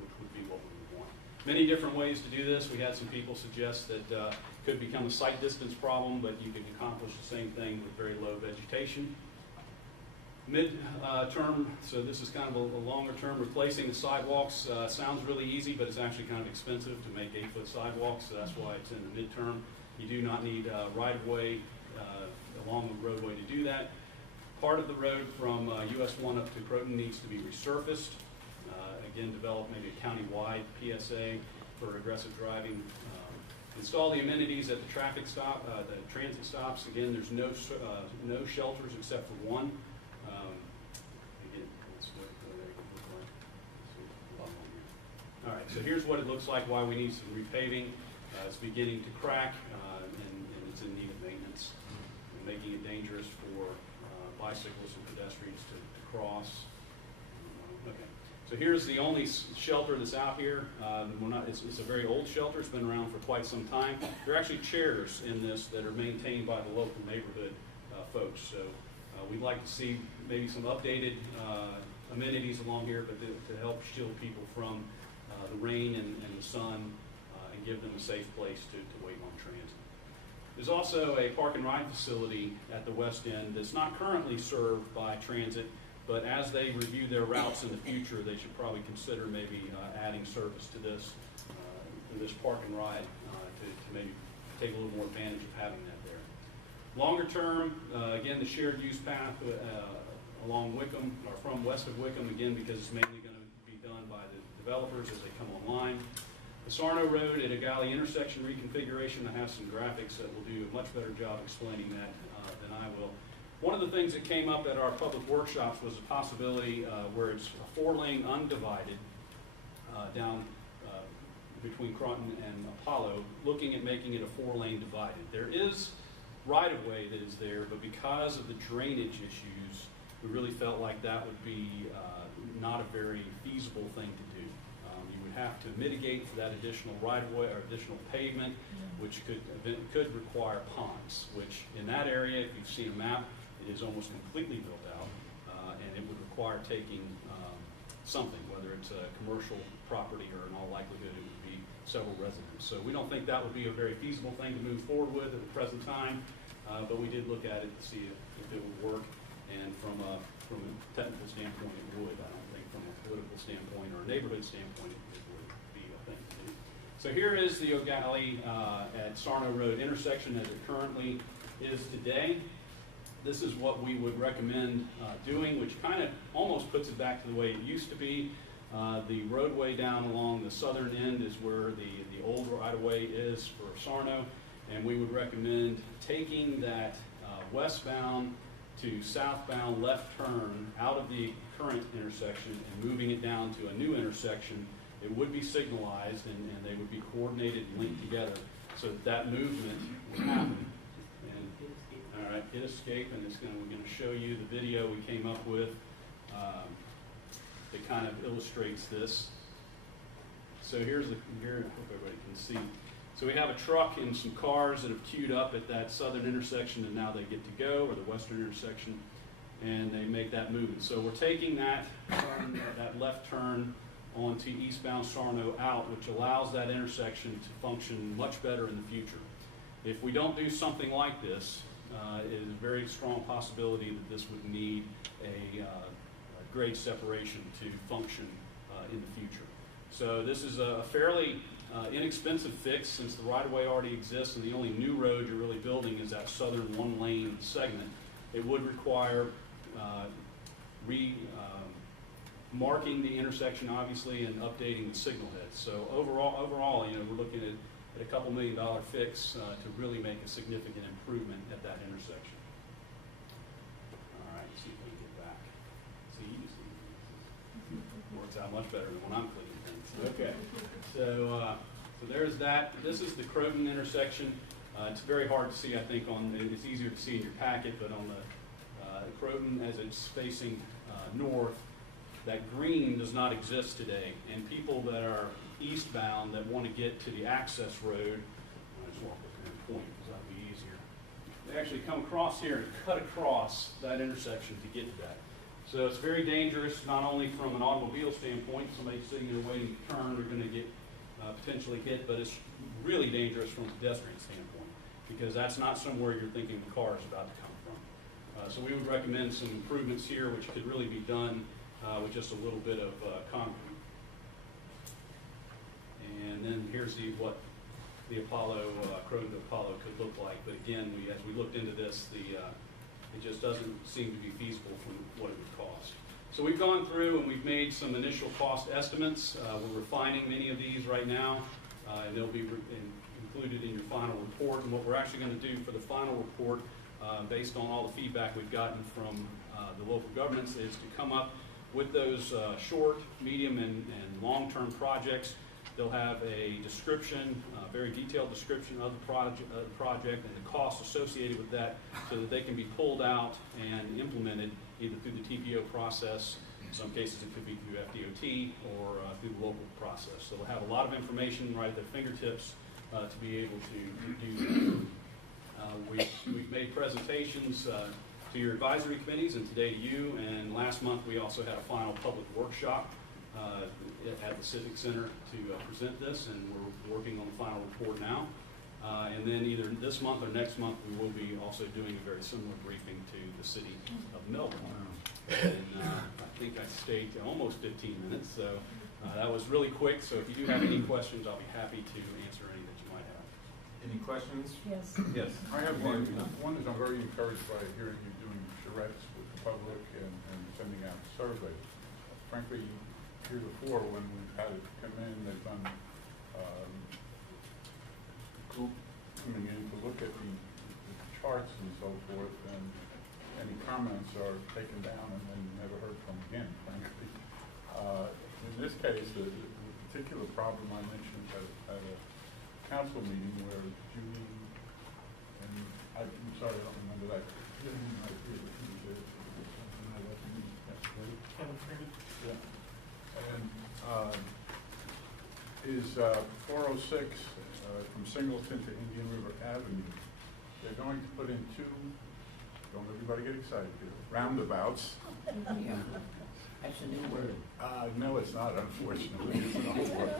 which would be what we would want. Many different ways to do this. We had some people suggest that could become a sight distance problem, but you can accomplish the same thing with very low vegetation. Mid-term, so this is kind of a longer term, replacing the sidewalks sounds really easy, but it's actually kind of expensive to make 8-foot sidewalks, so that's why it's in the midterm. You do not need right-of-way along the roadway to do that. Part of the road from US 1 up to Croton needs to be resurfaced. Again, develop maybe a county-wide PSA for aggressive driving. Install the amenities at the traffic stop, the transit stops. Again, there's no shelters except for one. Again, that's what they look like. All right, so here's what it looks like, why we need some repaving. It's beginning to crack, and it's in need of maintenance, and making it dangerous for bicyclists and pedestrians to cross. Okay. So here's the only shelter that's out here. It's a very old shelter. It's been around for quite some time. There are actually chairs in this that are maintained by the local neighborhood folks. So We'd like to see maybe some updated amenities along here, but to help shield people from the rain and the sun and give them a safe place to wait on transit. There's also a park and ride facility at the west end that's not currently served by transit, but as they review their routes in the future, they should probably consider maybe adding service to this park and ride to maybe take a little more advantage of having that there. Longer term, again, the shared use path along Wickham, or from west of Wickham, again, because it's mainly going to be done by the developers as they come online. The Sarno Road at a Galley intersection reconfiguration, I have some graphics that will do a much better job explaining that than I will. One of the things that came up at our public workshops was a possibility where it's a 4-lane undivided down between Croton and Apollo, looking at making it a 4-lane divided. There is right-of-way that is there, but because of the drainage issues, we really felt like that would be not a very feasible thing to do. You would have to mitigate for that additional right-of-way or additional pavement, which could require ponds, which in that area, if you've seen a map, it is almost completely built out, and it would require taking something, whether it's a commercial property or in all likelihood it would be several residents. So we don't think that would be a very feasible thing to move forward with at the present time, but we did look at it to see if it would work, and from a technical standpoint it would. I don't think from a political standpoint or a neighborhood standpoint it would be a thing to do. So here is the O'Galley at Sarno Road intersection as it currently is today. This is what we would recommend doing, which kind of almost puts it back to the way it used to be. The roadway down along the southern end is where the old right-of-way is for Sarno, and we would recommend taking that westbound to southbound left turn out of the current intersection and moving it down to a new intersection. It would be signalized, and they would be coordinated and linked together so that movement would happen. All right, hit escape, and we're going to show you the video we came up with that kind of illustrates this. So here, I hope everybody can see. So we have a truck and some cars that have queued up at that southern intersection, and now they get to go, or the western intersection, and they make that movement. So we're taking that turn, that left turn onto eastbound Sarno out, which allows that intersection to function much better in the future. If we don't do something like this, it is a very strong possibility that this would need a grade separation to function in the future. So this is a fairly inexpensive fix, since the right-of-way already exists and the only new road you're really building is that southern 1-lane segment. It would require marking the intersection, obviously, and updating the signal heads. So overall, you know, we're looking at a $2 million fix to really make a significant improvement at that intersection. All right, let's see if we can get back. See, works out much better than when I'm clicking things. Okay, so there's that. This is the Croton intersection. It's very hard to see, I think, it's easier to see in your packet, but on the Croton, as it's facing north, that green does not exist today, and people that are eastbound that want to get to the access road, I'll just walk up here and point because that'll be easier. They actually come across here and cut across that intersection to get to that. So it's very dangerous, not only from an automobile standpoint, somebody sitting there waiting to turn, they're going to get potentially hit, but it's really dangerous from a pedestrian standpoint because that's not somewhere you're thinking the car is about to come from. So we would recommend some improvements here, which could really be done with just a little bit of concrete. And then here's what the Apollo, Croton to Apollo could look like. But again, as we looked into this, it just doesn't seem to be feasible from what it would cost. So we've gone through and we've made some initial cost estimates. We're refining many of these right now, and they'll be included in your final report. And what we're actually going to do for the final report, based on all the feedback we've gotten from the local governments, is to come up with those short, medium, and long-term projects. They'll have a description, a very detailed description of the project and the costs associated with that, so that they can be pulled out and implemented either through the TPO process. In some cases it could be through FDOT or through the local process. So they'll have a lot of information right at their fingertips to be able to do that. We've made presentations to your advisory committees, and today to you. And last month, we also had a final public workshop at the Civic Center to present this, and we're working on the final report now. And then either this month or next month, we will be also doing a very similar briefing to the city of Melbourne. And I think I stayed almost 15 minutes, so that was really quick. So if you do have any questions, I'll be happy to answer any that you might have. Any questions? Yes. Yes. I have one. One is I'm very encouraged by hearing you doing charrettes with the public and sending out surveys. Frankly, heretofore, when we've had it come in, they've done group coming in to look at the charts and so forth, and any comments are taken down and then never heard from again, frankly. In this case, the particular problem I mentioned at a council meeting where Judy and I'm sorry, I don't remember that. And is 406 from Singleton to Indian River Avenue. They're going to put in two, don't everybody get excited here, roundabouts. Yeah. That's a new word. No, it's not, unfortunately. It's an old word.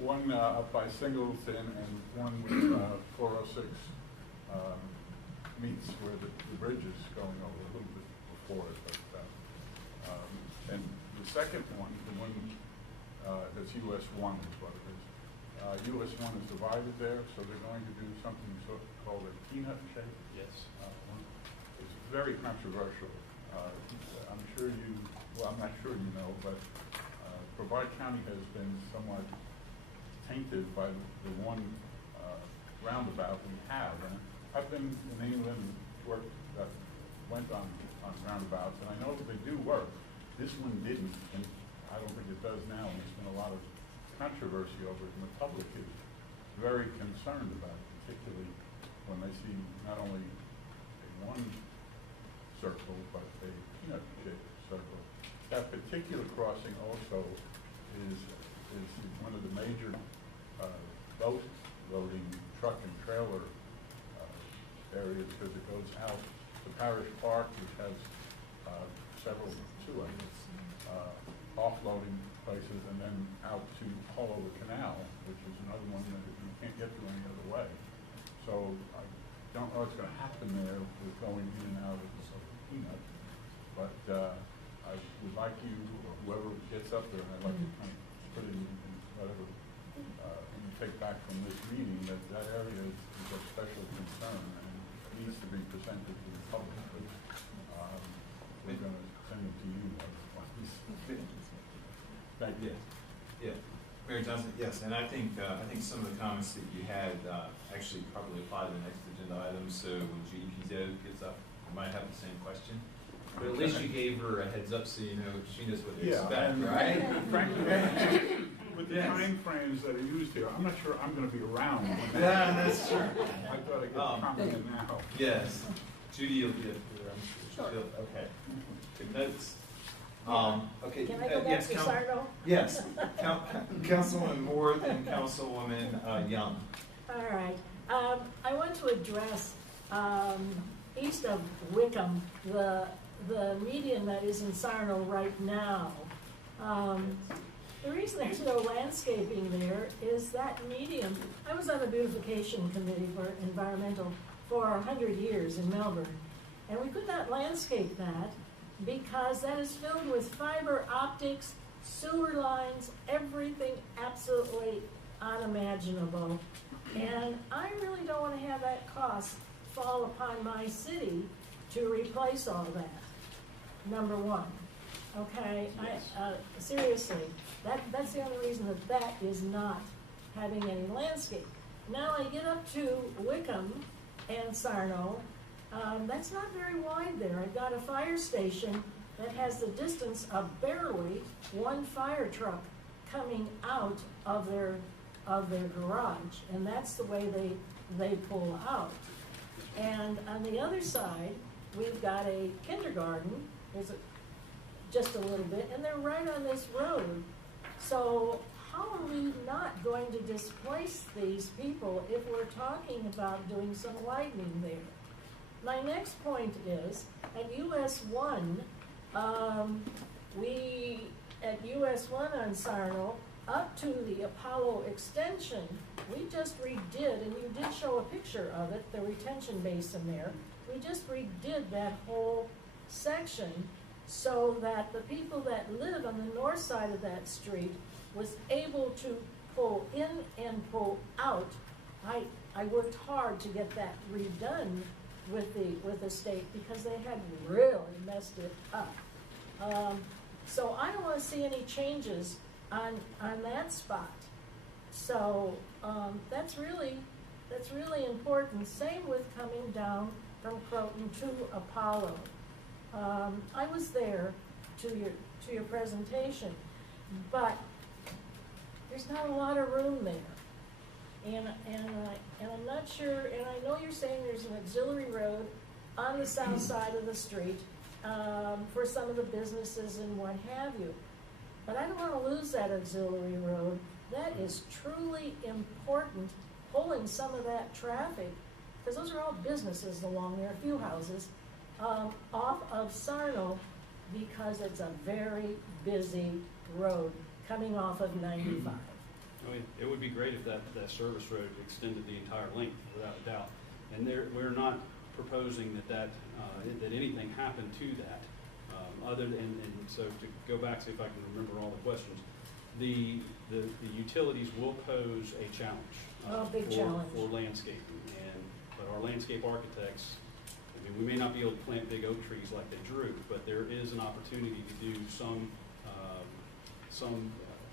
One up by Singleton and one with 406 meets where the bridge is going over a little bit before it. But, and the second one, the one that's US 1 is what it is. US 1 is divided there, so they're going to do something called a peanut shape. Yes. It's very controversial. I'm sure you, well, I'm not sure you know, but Brevard County has been somewhat tainted by the one roundabout we have. And I've been in England that went on roundabouts, and I know that they do work. This one didn't, and I don't think it does now, and there's been a lot of controversy over it, and the public is very concerned about it, particularly when they see not only a one circle, but a peanut-shaped circle. That particular crossing also is one of the major boat loading truck and trailer areas, because it goes out to Parish Park, which has several, two of them, offloading places, and then out to Hollow Canal, which is another one that you can't get to any other way. So I don't know what's going to happen there with going in and out of the peanut, but I would like you, or whoever gets up there, and I'd like to kind of put in whatever you take back from this meeting, that area is of special concern and needs to be presented to the public. But, we're going to send it to you. Thank you. Yeah. Mayor Johnson, yes, and I think some of the comments that you had actually probably apply to the next agenda item, so when GPZO gets up, you might have the same question. But at least you gave her a heads up so you know she knows what to expect, right? Frankly, with the time frames that are used here, I'm not sure I'm going to be around. Yeah, that's true. I thought I'd get the comment now. Yes. Judy will get there, I'm sure. Okay. Good notes. Okay. Can I go back yes, to Sarno? Yes. Councilwoman Moore, then Councilwoman Young. All right. I want to address east of Wickham, the median that is in Sarno right now. The reason there's no landscaping there is that median. I was on the beautification committee for environmental for 100 years in Melbourne, and we could not landscape that because that is filled with fiber optics, sewer lines, everything absolutely unimaginable. And I really don't want to have that cost fall upon my city to replace all that, number one. Okay, Yes. Seriously, that's the only reason that is not having any landscape. Now I get up to Wickham and Sarno, that's not very wide there. I've got a fire station that has the distance of barely one fire truck coming out of their garage, and that's the way they pull out. And on the other side, we've got a kindergarten. There's just a little bit, and they're right on this road. So how are we not going to displace these people if we're talking about doing some widening there? My next point is, at US 1, at US 1 on Sarno, up to the Apollo extension, we just redid, and you did show a picture of it, the retention basin there. We just redid that whole section so that the people that live on the north side of that street was able to pull in and pull out. I worked hard to get that redone with the state because they had really messed it up. So I don't want to see any changes on that spot. So that's really important. Same with coming down from Croton to Apollo. I was there to your presentation, but there's not a lot of room there. And I'm not sure, and I know you're saying there's an auxiliary road on the south side of the street for some of the businesses and what have you. But I don't want to lose that auxiliary road. That is truly important, pulling some of that traffic, because those are all businesses along there, a few houses, off of Sarno, because it's a very busy road coming off of 95. I mean, it would be great if that service road extended the entire length, without a doubt. And we're not proposing that anything happened to that. Other than, and so to go back, see if I can remember all the questions. The utilities will pose a challenge. Big challenge. For landscaping. But our landscape architects, I mean, we may not be able to plant big oak trees like they drew, but there is an opportunity to do some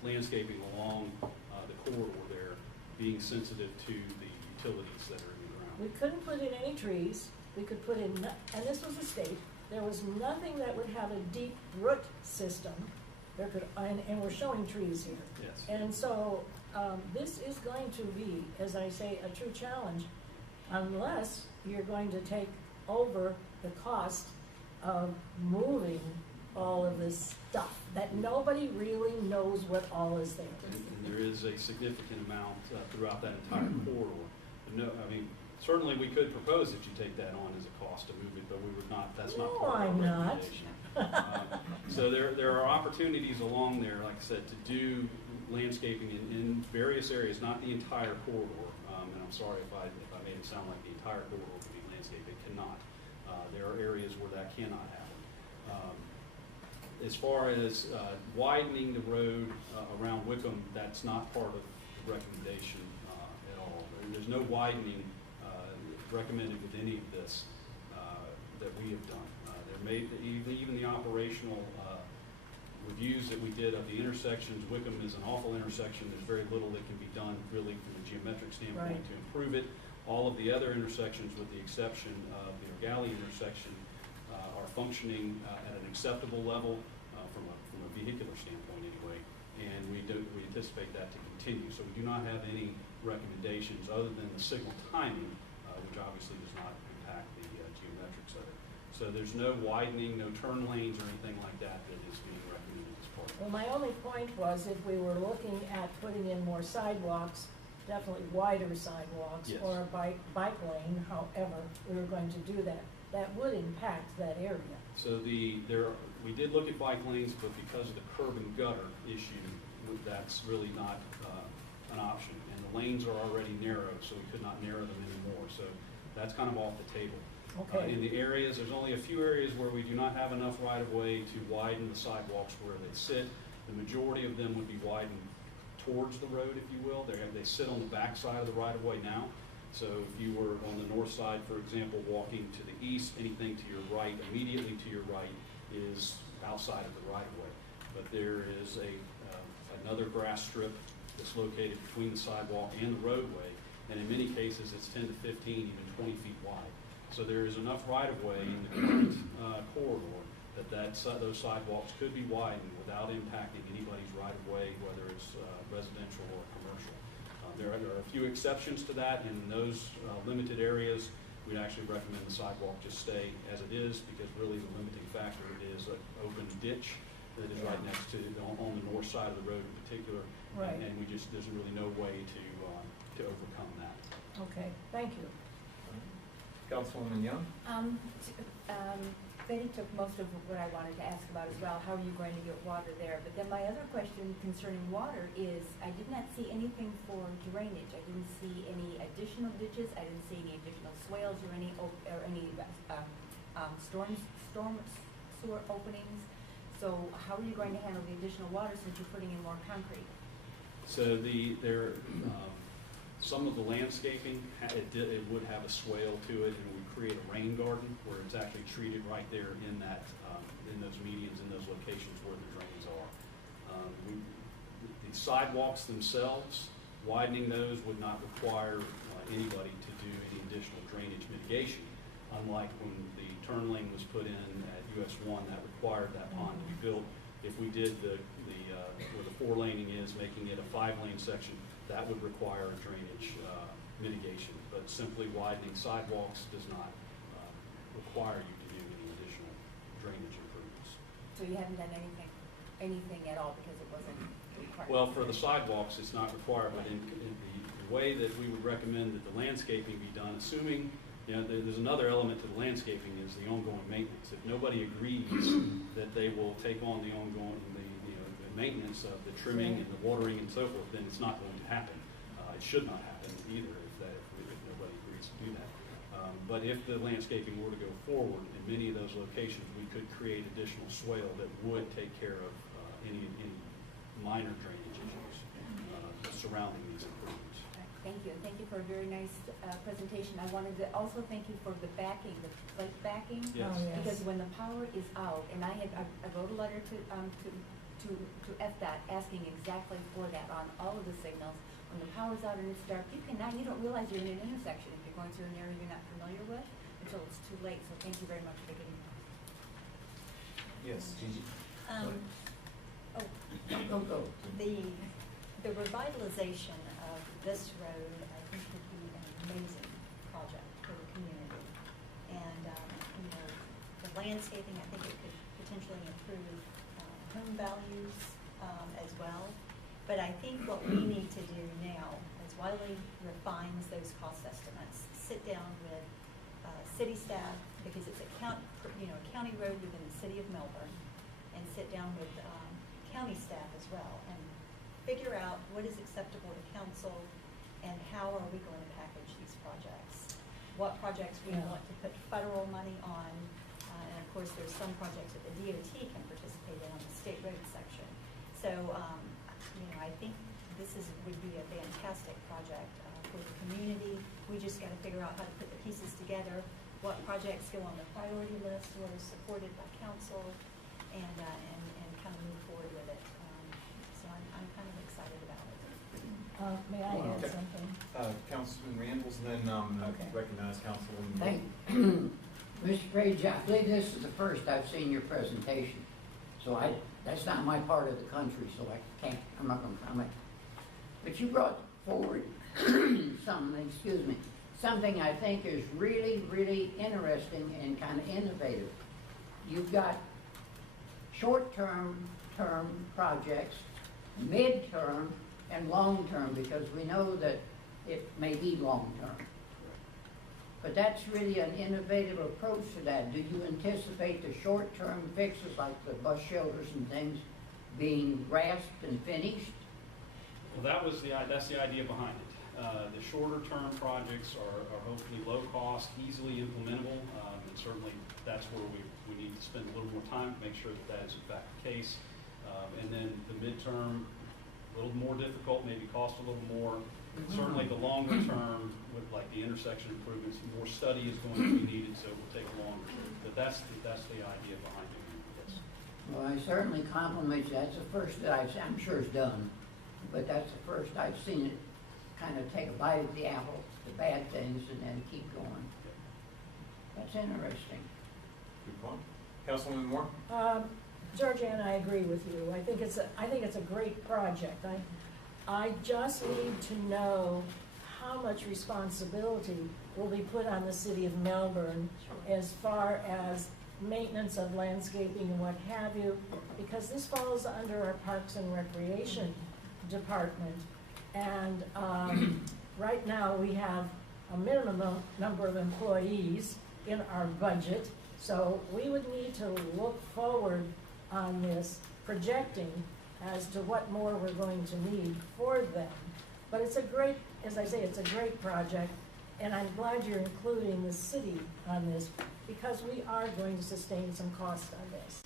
landscaping along the corridor there, being sensitive to the utilities that are in the ground. We couldn't put in any trees. We could put in, and this was a state, there was nothing that would have a deep root system. There could, and we're showing trees here. Yes. And so this is going to be, as I say, a true challenge, unless you're going to take over the cost of moving all of this stuff that nobody really knows what all is there. And there is a significant amount throughout that entire corridor. But no, I mean, certainly we could propose that you take that on as a cost to move it, but we would not, that's not part of our recommendation. So there are opportunities along there, like I said, to do landscaping in various areas, not the entire corridor. And I'm sorry if I made it sound like the entire corridor could be landscaped. It cannot. There are areas where that cannot happen. As far as widening the road around Wickham, that's not part of the recommendation at all. There's no widening recommended with any of this that we have done. There may even the operational reviews that we did of the intersections. Wickham is an awful intersection. There's very little that can be done really from a geometric standpoint to improve it. All of the other intersections, with the exception of the Orgali intersection, are functioning at an acceptable level from a vehicular standpoint anyway, and we anticipate that to continue. So we do not have any recommendations other than the signal timing, which obviously does not impact the geometrics of it. So there's no widening, no turn lanes or anything like that that is being recommended as part of it. Well, my only point was if we were looking at putting in more sidewalks, definitely wider sidewalks, Yes. or a bike lane, however we were going to do that, that would impact that area. So we did look at bike lanes, but because of the curb and gutter issue, that's really not an option. And the lanes are already narrow, so we could not narrow them anymore. So that's kind of off the table. Okay. In the areas, there's only a few areas where we do not have enough right-of-way to widen the sidewalks where they sit. The majority of them would be widened towards the road, if you will. They sit on the back side of the right-of-way now. So if you were on the north side, for example, walking to the east, anything to your right, immediately to your right, is outside of the right-of-way. But there is another grass strip that's located between the sidewalk and the roadway, and in many cases, it's 10 to 15, even 20 feet wide. So there is enough right-of-way in the current corridor that those sidewalks could be widened without impacting anybody's right-of-way, whether it's residential or commercial. There are a few exceptions to that. In those limited areas, we'd actually recommend the sidewalk just stay as it is, because really the limiting factor is an open ditch that is right next to, on the north side of the road in particular. Right. And there's really no way to overcome that. Okay, thank you. Councilwoman Young? Betty took most of what I wanted to ask about as well. How are you going to get water there? But then my other question concerning water is, I did not see anything for drainage. I didn't see any additional ditches. I didn't see any additional swales or any storm sewer openings. So how are you going to handle the additional water since you're putting in more concrete? So some of the landscaping, it would have a swale to it, and we create a rain garden where it's actually treated right there in that, in those medians, in those locations where the drains are. The sidewalks themselves, widening those would not require anybody to do any additional drainage mitigation, unlike when the turn lane was put in at US 1 that required that pond to be built. If we did where the 4-laning is, making it a 5-lane section, that would require a drainage mitigation, but simply widening sidewalks does not require you to do any additional drainage improvements. So you haven't done anything at all because it wasn't required? Well, for the sidewalks, it's not required, but in the way that we would recommend that the landscaping be done, assuming, there's another element to the landscaping is the ongoing maintenance. If nobody agrees that they will take on the ongoing, the maintenance of the trimming and the watering and so forth, then it's not going to happen. It should not happen either if nobody agrees to do that. But if the landscaping were to go forward in many of those locations, we could create additional swale that would take care of any minor drainage issues surrounding these improvements. Thank you. Thank you for a very nice presentation. I wanted to also thank you for the backing, the plate backing. Yes. Oh, yes. Because when the power is out, and I wrote a letter to FDOT asking exactly for that on all of the signals. When the power's out and it's dark, you don't realize you're in an intersection if you're going through an area you're not familiar with until it's too late. So thank you very much for getting. Yes, Gigi. Go. The revitalization of this road, I think, would be an amazing project for the community. And, the landscaping, I think it could potentially improve home values as well. But I think what we need to do now, as Wiley refines those cost estimates, sit down with city staff, because it's a county road within the city of Melbourne, and sit down with county staff as well, and figure out what is acceptable to council and how are we going to package these projects. What projects we want to put federal money on, and of course there's some projects that the DOT can participate in on the state road section. So, I think this would be a fantastic project for the community. We just got to figure out how to put the pieces together, what projects go on the priority list, what is supported by council, and kind of move forward with it. So I'm kind of excited about it. May I add something? Councilman Randalls, and then recognize Councilwoman. Thank Mr. Page, I believe this is the first I've seen your presentation. So that's not my part of the country, so I'm not going to comment. But you brought forward something I think is really, really interesting and kind of innovative. You've got short-term projects, mid-term, and long-term, because we know that it may be long-term. But that's really an innovative approach to that. Do you anticipate the short-term fixes like the bus shelters and things being grasped and finished? Well, that's the idea behind it. The shorter-term projects are hopefully low-cost, easily implementable, and certainly that's where we need to spend a little more time to make sure that is in fact the case. And then the midterm, a little more difficult, maybe cost a little more. Certainly the longer term, with like the intersection improvements, more study is going to be needed, so it will take longer. But that's the idea behind it. Yes. Well, I certainly compliment you. That's the first that I'm sure it's done, but that's the first I've seen it kind of take a bite of the apple, the bad things, and then keep going. That's interesting. Good point. Councilwoman Moore? Georgiana, I agree with you. I think it's a great project. I just need to know how much responsibility will be put on the city of Melbourne as far as maintenance of landscaping and what have you, because this falls under our Parks and Recreation Department. And right now we have a minimum number of employees in our budget, So we would need to look forward on this, projecting as to what more we're going to need for them. But it's a great, as I say, it's a great project, and I'm glad you're including the city on this, because we are going to sustain some cost on this.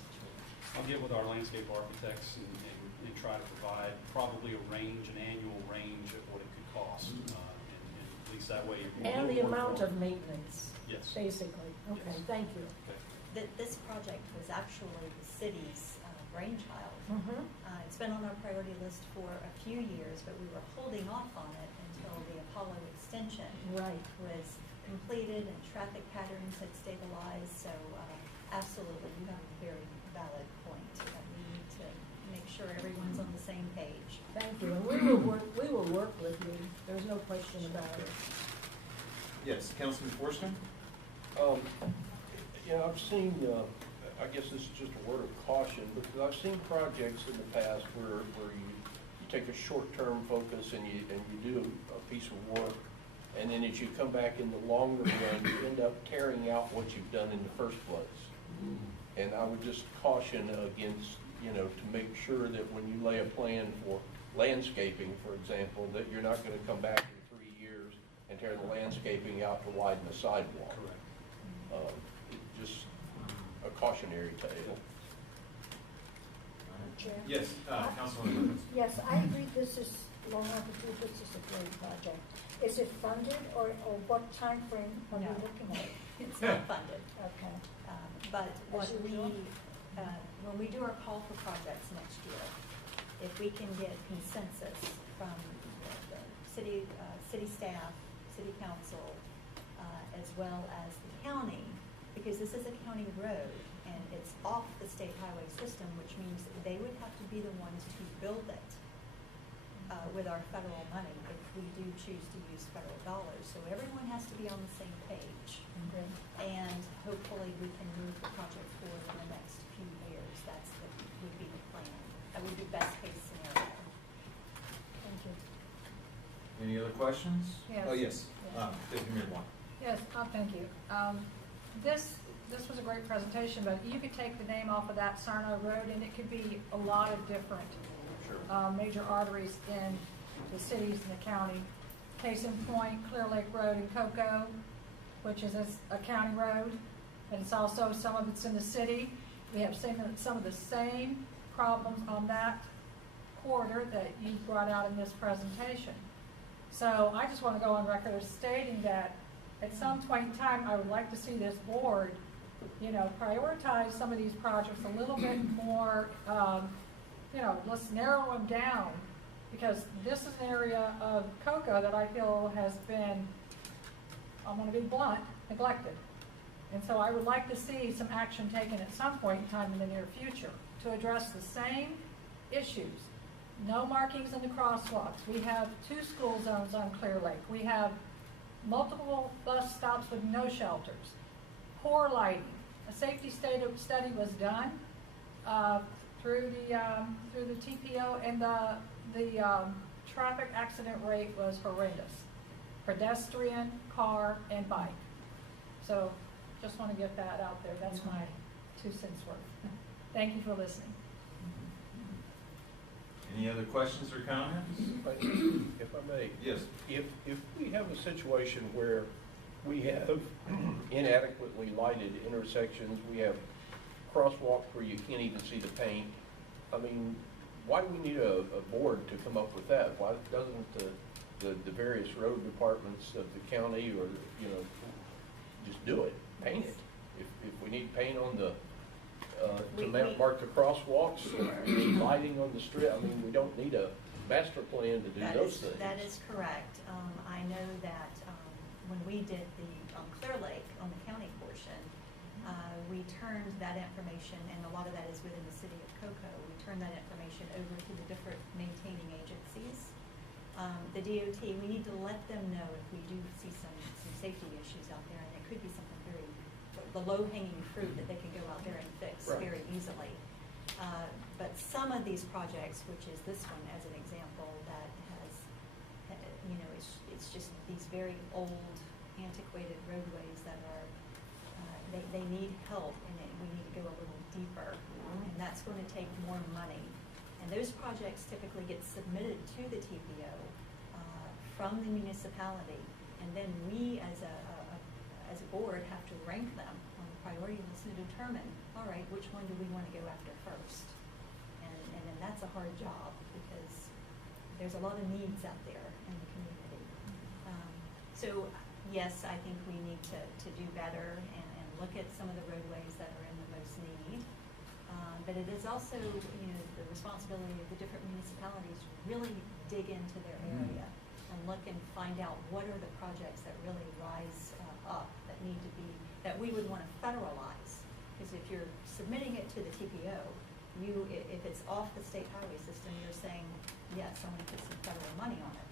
I'll get with our landscape architects and try to provide probably a range, an annual range of what it could cost. And at least that way. And the amount of maintenance. Yes. Basically. Okay, Yes. thank you. Okay. This project was actually the city's brainchild. Mm-hmm. It's been on our priority list for a few years, but we were holding off on it until the Apollo extension Right. was completed and traffic patterns had stabilized. So absolutely, you have a very valid point. We need to make sure everyone's on the same page. Thank you. And we will work with you. There's no question about it. Yes, Councilman Forster? Yeah, I've seen, I guess this is just a word of caution, because I've seen projects in the past where you take a short-term focus and you do a piece of work, and then as you come back in the longer run, you end up tearing out what you've done in the first place. And I would just caution against, to make sure that when you lay a plan for landscaping, for example, that you're not going to come back in 3 years and tear the landscaping out to widen the sidewalk. Correct. Just a cautionary tale. Chair? Yes, Councilwoman. Yes, I agree this is long overdue, this is a great project. Is it funded, or what time frame are we No. looking at? It's not funded. Okay. But what As we, usual? when we do our call for projects next year, if we can get consensus from the city staff, city council, as well as the county, because this is a county road and it's off the state highway system, which means that they would have to be the ones to build it with our federal money if we do choose to use federal dollars. So everyone has to be on the same page. Okay. And hopefully we can move the project forward in the next few years. Would be the plan. That would be best case scenario. Thank you. Any other questions? Yes. Oh, yes. Yes. Deputy Mayor Blunt. Yes, thank you. This was a great presentation, but you could take the name off of that Sarno Road and it could be a lot of different major arteries in the cities and the county. Case in point, Clear Lake Road in Cocoa, which is a county road, and it's also, some of it's in the city. We have some of the same problems on that corridor that you brought out in this presentation. So I just want to go on record as stating that at some point in time, I would like to see this board, prioritize some of these projects a little bit more, let's narrow them down, because this is an area of Cocoa that I feel has been, I'm going to be blunt, neglected. And so I would like to see some action taken at some point in time in the near future to address the same issues. No markings in the crosswalks. We have 2 school zones on Clear Lake. We have multiple bus stops with no shelters. Poor lighting. A safety study was done through the TPO, and the traffic accident rate was horrendous. Pedestrian, car, and bike. So just want to get that out there. That's my 2 cents worth. Thank you for listening. Any other questions or comments? If I may. Yes. If we have a situation where we have inadequately lighted intersections, we have crosswalks where you can't even see the paint, I mean, why do we need a board to come up with that? Why doesn't the various road departments of the county, or, just do it, paint it? If we need paint on the, mark the crosswalks, or we need lighting on the street, I mean, we don't need a master plan to do those things. That is correct. I know that when we did the Clear Lake on the county portion, we turned that information, and a lot of that is within the city of Cocoa, we turned that information over to the different maintaining agencies. The DOT, we need to let them know if we do see some safety issues out there, and it could be something the low-hanging fruit that they can go out there and fix very easily. But some of these projects, which is this one as an example, that has, it's just these very old, antiquated roadways that are they need help, and we need to go a little deeper, and that's going to take more money. And those projects typically get submitted to the TPO from the municipality, and then we as a board have to rank them on the priority list to determine, all right, which one do we want to go after first? And then that's a hard job because there's a lot of needs out there in the community. So yes, I think we need to do better and look at some of the roadways that are in the most need. But it is also, the responsibility of the different municipalities to really dig into their area and look and find out what are the projects that really rise up that need to be, that we would want to federalize. Because if you're submitting it to the TPO, if it's off the state highway system, you're saying, yes, I want to put some federal money on it,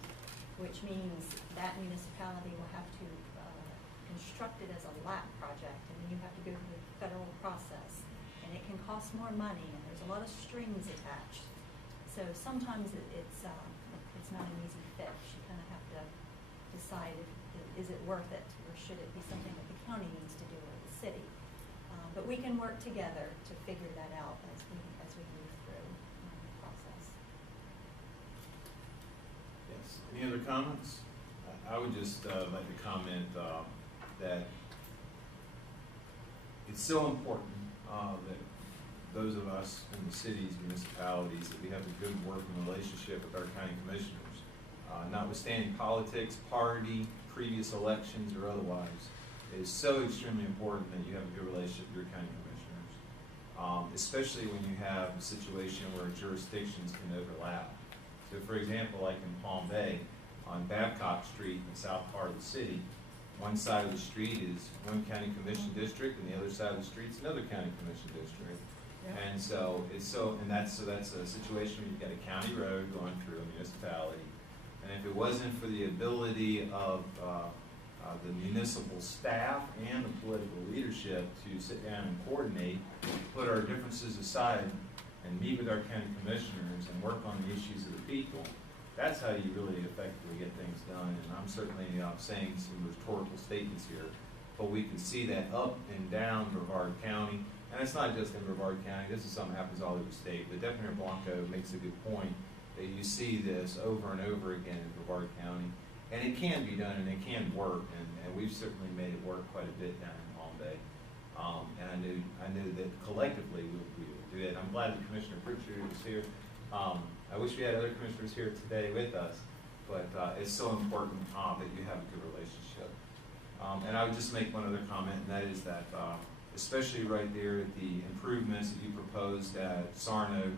which means that municipality will have to construct it as a LAP project, and then you have to go through the federal process, and it can cost more money, and there's a lot of strings attached. So sometimes it's not an easy fix. You kind of have to decide, is it worth it, or should it be something that the county needs to do, or the city? But we can work together to figure that out as we move through the process. Yes. Any other comments? I would just like to comment that it's so important that those of us in the cities, municipalities, that we have a good working relationship with our county commissioners. Notwithstanding politics, party, previous elections, or otherwise, it is so extremely important that you have a good relationship with your county commissioners, especially when you have a situation where jurisdictions can overlap. So for example, like in Palm Bay, on Babcock Street in the south part of the city, one side of the street is one county commission district, and the other side of the street is another county commission district. Yeah. And so that's a situation where you've got a county road going through a municipality. And if it wasn't for the ability of the municipal staff and the political leadership to sit down and coordinate, put our differences aside, and meet with our county commissioners and work on the issues of the people, that's how you really effectively get things done. And I'm certainly saying some rhetorical statements here, but we can see that up and down Brevard County. And it's not just in Brevard County. This is something that happens all over the state. But Deputy Mayor Blanco makes a good point that you see this over and over again in Brevard County. And it can be done, and it can work. And we've certainly made it work quite a bit down in Palm Bay. And I knew that collectively we would do it. I'm glad that Commissioner Pritchard is here. I wish we had other commissioners here today with us, but it's so important that you have a good relationship. And I would just make one other comment, and that is that especially right there at the improvements that you proposed at Sarno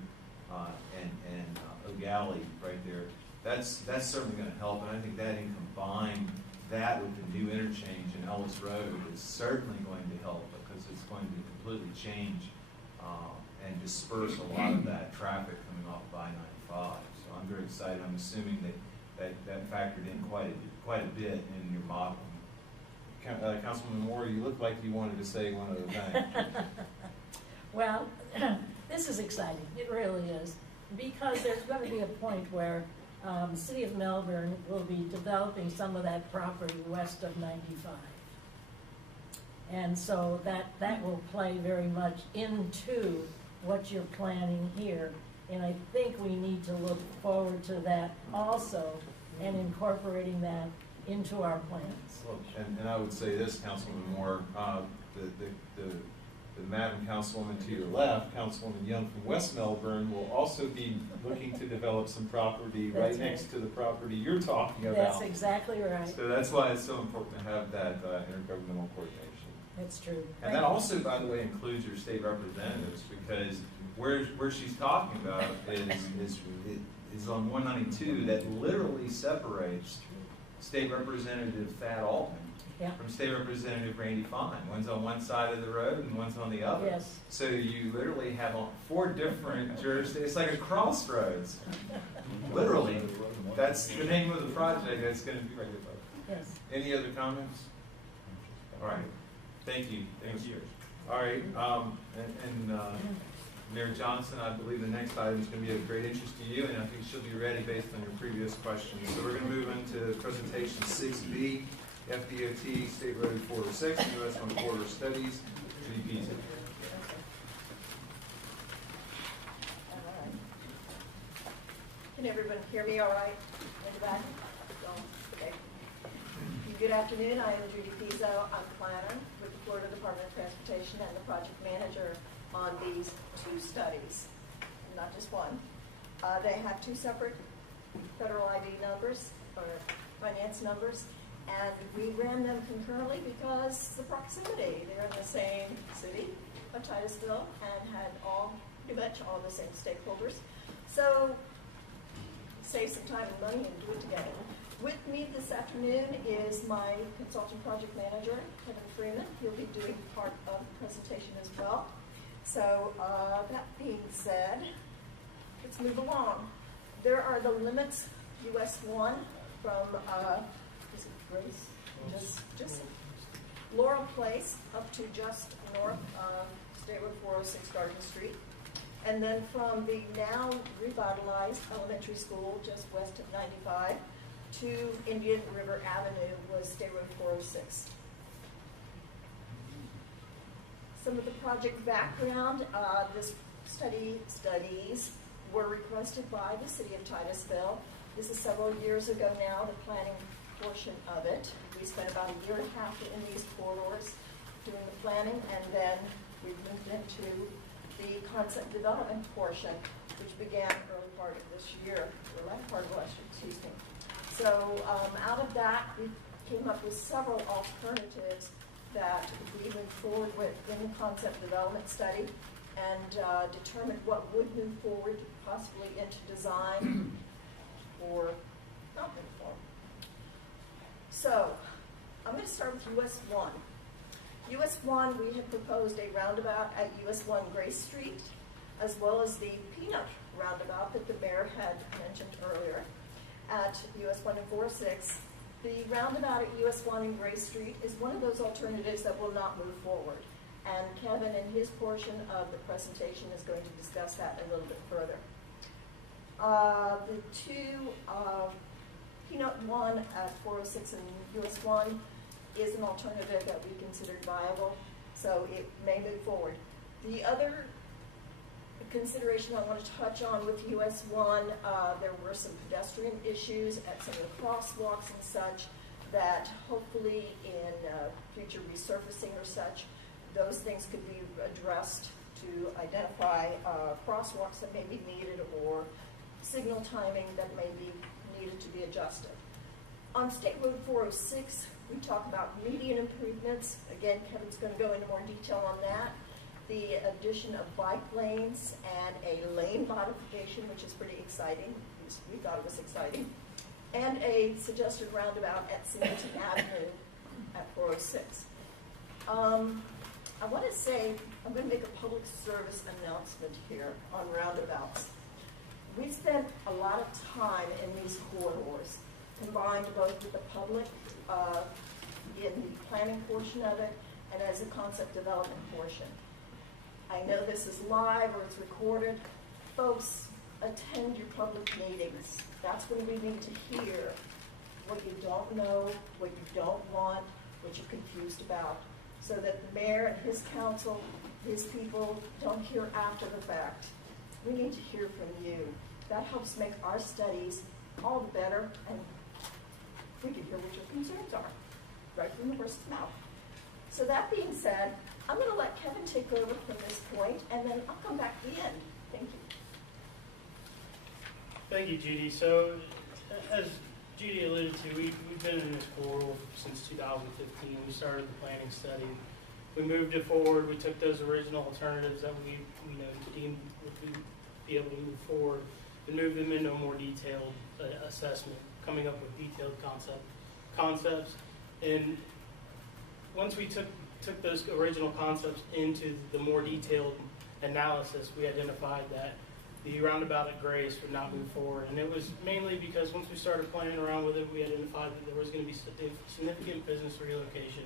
and O'Galley right there, that's certainly going to help. And I think that in combined that with the new interchange in Ellis Road is certainly going to help, because it's going to completely change and disperse a lot of that traffic coming off of I-95. So I'm very excited. I'm assuming that factored in quite a bit in your modeling. Councilwoman Moore, you look like you wanted to say one other thing. Well, this is exciting. It really is. Because there's going to be a point where the city of Melbourne will be developing some of that property west of 95. And so that will play very much into what you're planning here. And I think we need to look forward to that also and incorporating that into our plans. Well, and I would say this, Councilwoman Moore, the Madam Councilwoman to your left, Councilwoman Young from West Melbourne, will also be looking to develop some property right next to the property you're talking about. That's exactly right. So that's why it's so important to have that intergovernmental coordination. That's true. And that also, by the way, includes your state representatives, because where she's talking about is on 192 that literally separates State Representative Thad Altman from State Representative Randy Fine. One's on one side of the road and one's on the other. Yes. So you literally have 4 different jurisdictions. It's like a crossroads. Literally. That's the name of the project that's going to be right there. Yes. Any other comments? All right. Thank you. Thank you. All right. Mayor Johnson, I believe the next item is going to be of great interest to you, and I think she'll be ready based on your previous questions. So we're going to move into presentation 6B, FDOT, State Road 406, and US 1 Corridor Studies. Judy Pizza. Can everyone hear me all right in the back? Okay. Good afternoon. I am Judy Pizzo. I'm planner with the Florida Department of Transportation and the project manager on these two studies, not just one. They have two separate federal ID numbers or finance numbers, and we ran them concurrently because the proximity. They're in the same city of Titusville and had pretty much all the same stakeholders. So save some time and money and do it together. With me this afternoon is my consultant project manager, Kevin Freeman. He'll be doing part of the presentation as well. So that being said, let's move along. There are the limits, US 1 from, is it Grace? Just Laurel Place up to just north of State Road 406 Garden Street. And then from the now revitalized elementary school just west of 95 to Indian River Avenue was State Road 406. Some of the project background, this studies were requested by the city of Titusville. This is several years ago now, the planning portion of it. We spent about a year and a half in these corridors doing the planning, and then we moved into the concept development portion, which began early part of this year, or latter part of last year, excuse me. So out of that, we came up with several alternatives that we moved forward with in the concept development study and determined what would move forward possibly into design or not move forward. So I'm going to start with US 1. US 1, we had proposed a roundabout at US 1 Grace Street, as well as the Peanut roundabout that the mayor had mentioned earlier at US 1 and 406. The roundabout at US 1 and Grace Street is one of those alternatives that will not move forward. And Kevin, in his portion of the presentation, is going to discuss that a little bit further. The two, Peanut 1 at 406 and US 1 is an alternative that we considered viable, so it may move forward. The other consideration I want to touch on with US 1, there were some pedestrian issues at some of the crosswalks and such that hopefully in future resurfacing or such, those things could be addressed to identify crosswalks that may be needed or signal timing that may be needed to be adjusted. On State Road 406, we talk about median improvements. Again, Kevin's going to go into more detail on that. The addition of bike lanes and a lane modification, which is pretty exciting. We thought it was exciting. And a suggested roundabout at Singleton Avenue at 406. I want to say, I'm going to make a public service announcement here on roundabouts. We spent a lot of time in these corridors, combined both with the public in the planning portion of it and as a concept development portion. I know this is live or it's recorded. Folks, attend your public meetings. That's when we need to hear what you don't know, what you don't want, what you're confused about, so that the mayor and his council, his people, don't hear after the fact. We need to hear from you. That helps make our studies all the better, and we can hear what your concerns are, right from the horse's mouth. So that being said, I'm going to let Kevin take over from this point, and then I'll come back at the end. Thank you. Thank you, Judy. So, as Judy alluded to, we've been in this corridor since 2015. We started the planning study. We moved it forward. We took those original alternatives that we deemed would be able to move forward and move them into a more detailed assessment, coming up with detailed concepts. And once we took those original concepts into the more detailed analysis, we identified that the roundabout at Grace would not move forward. And it was mainly because once we started playing around with it, we identified that there was going to be significant business relocation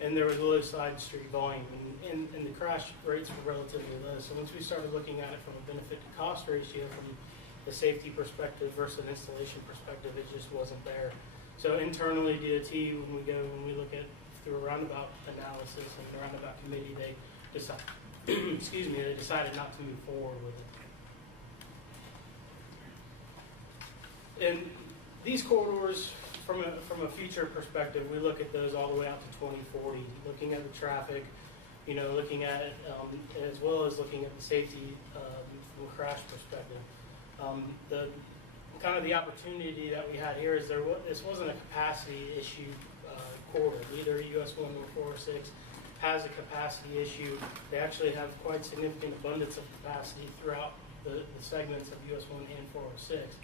and there was low side street volume, and the crash rates were relatively low. So once we started looking at it from a benefit to cost ratio, from the safety perspective versus an installation perspective, it just wasn't there. So internally, DOT, when we look at through a roundabout analysis and the roundabout committee, they decide, excuse me, they decided not to move forward with it. And these corridors, from a future perspective, we look at those all the way out to 2040, looking at the traffic, looking at it, as well as looking at the safety from a crash perspective. The kind of the opportunity that we had here is this wasn't a capacity issue corridor. Neither US 1 or 406 has a capacity issue. They actually have quite significant abundance of capacity throughout the segments of US 1 and 406.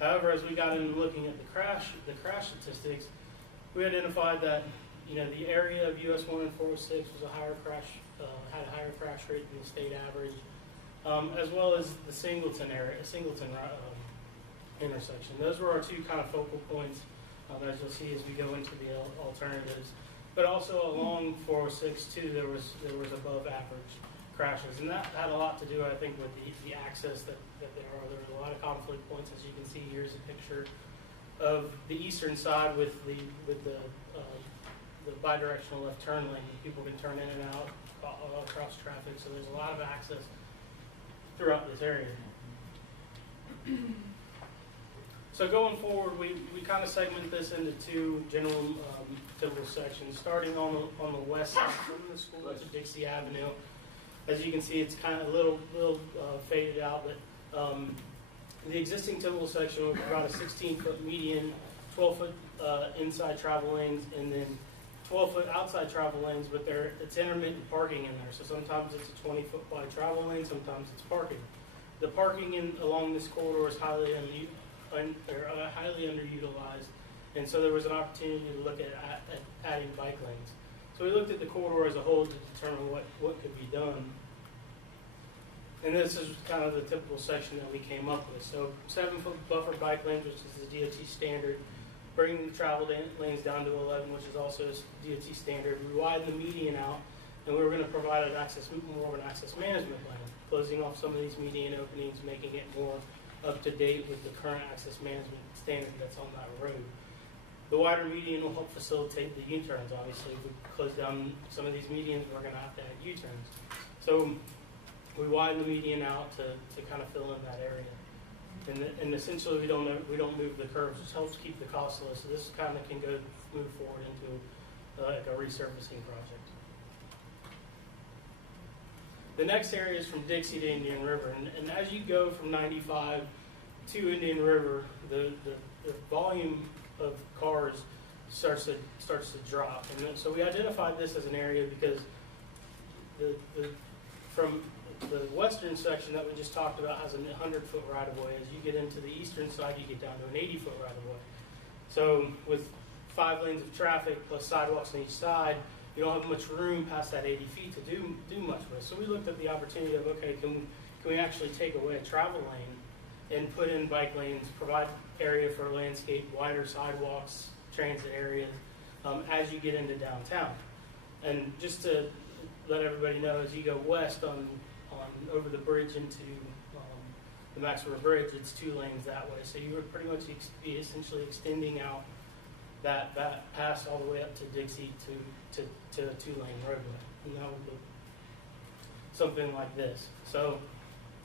However, as we got into looking at the crash statistics, we identified that the area of US 1 and 406 was had a higher crash rate than the state average, as well as the Singleton intersection. Those were our two kind of focal points, as you'll see as we go into the alternatives. But also along 406 too, there was above average crashes, and that had a lot to do, I think, with the access that there are. There were a lot of conflict points, as you can see. Here's a picture of the eastern side with the bidirectional left turn lane. People can turn in and out across traffic, so there's a lot of access throughout this area. So going forward, we kind of segment this into two general typical sections. Starting on the west side from the school to Dixie Avenue. As you can see, it's kind of a little faded out, but the existing typical section would provide a 16-foot median, 12-foot inside travel lanes, and then 12-foot outside travel lanes, but it's intermittent parking in there. So sometimes it's a 20-foot wide travel lane, sometimes it's parking. The parking along this corridor is highly underutilized, and so there was an opportunity to look at adding bike lanes. So we looked at the corridor as a whole to determine what could be done. And this is kind of the typical section that we came up with. So 7-foot buffer bike lanes, which is the DOT standard, bringing the travel lanes down to 11, which is also DOT standard. We widened the median out, and we were going to provide more of an access management plan, closing off some of these median openings, making it more up to date with the current access management standard that's on that road. The wider median will help facilitate the U-turns. Obviously, if we close down some of these medians, we're going to have to add U-turns. So we widen the median out to kind of fill in that area. And essentially, we don't move the curves. This helps keep the cost low. So this kind of can move forward into like a resurfacing project. The next area is from Dixie to Indian River, and as you go from 95 to Indian River, the volume of cars starts to drop, and so we identified this as an area because from the western section that we just talked about has a 100-foot right-of-way. As you get into the eastern side, you get down to an 80-foot right-of-way. So with 5 lanes of traffic plus sidewalks on each side, you don't have much room past that 80 feet to do much with. So we looked at the opportunity of, okay, can we actually take away a travel lane and put in bike lanes, provide area for landscape, wider sidewalks, transit areas as you get into downtown. And just to let everybody know, as you go west on over the bridge into the Max River Bridge, it's 2 lanes that way. So you would pretty much be essentially extending out that pass all the way up to Dixie to a 2-lane roadway. And that would look something like this. So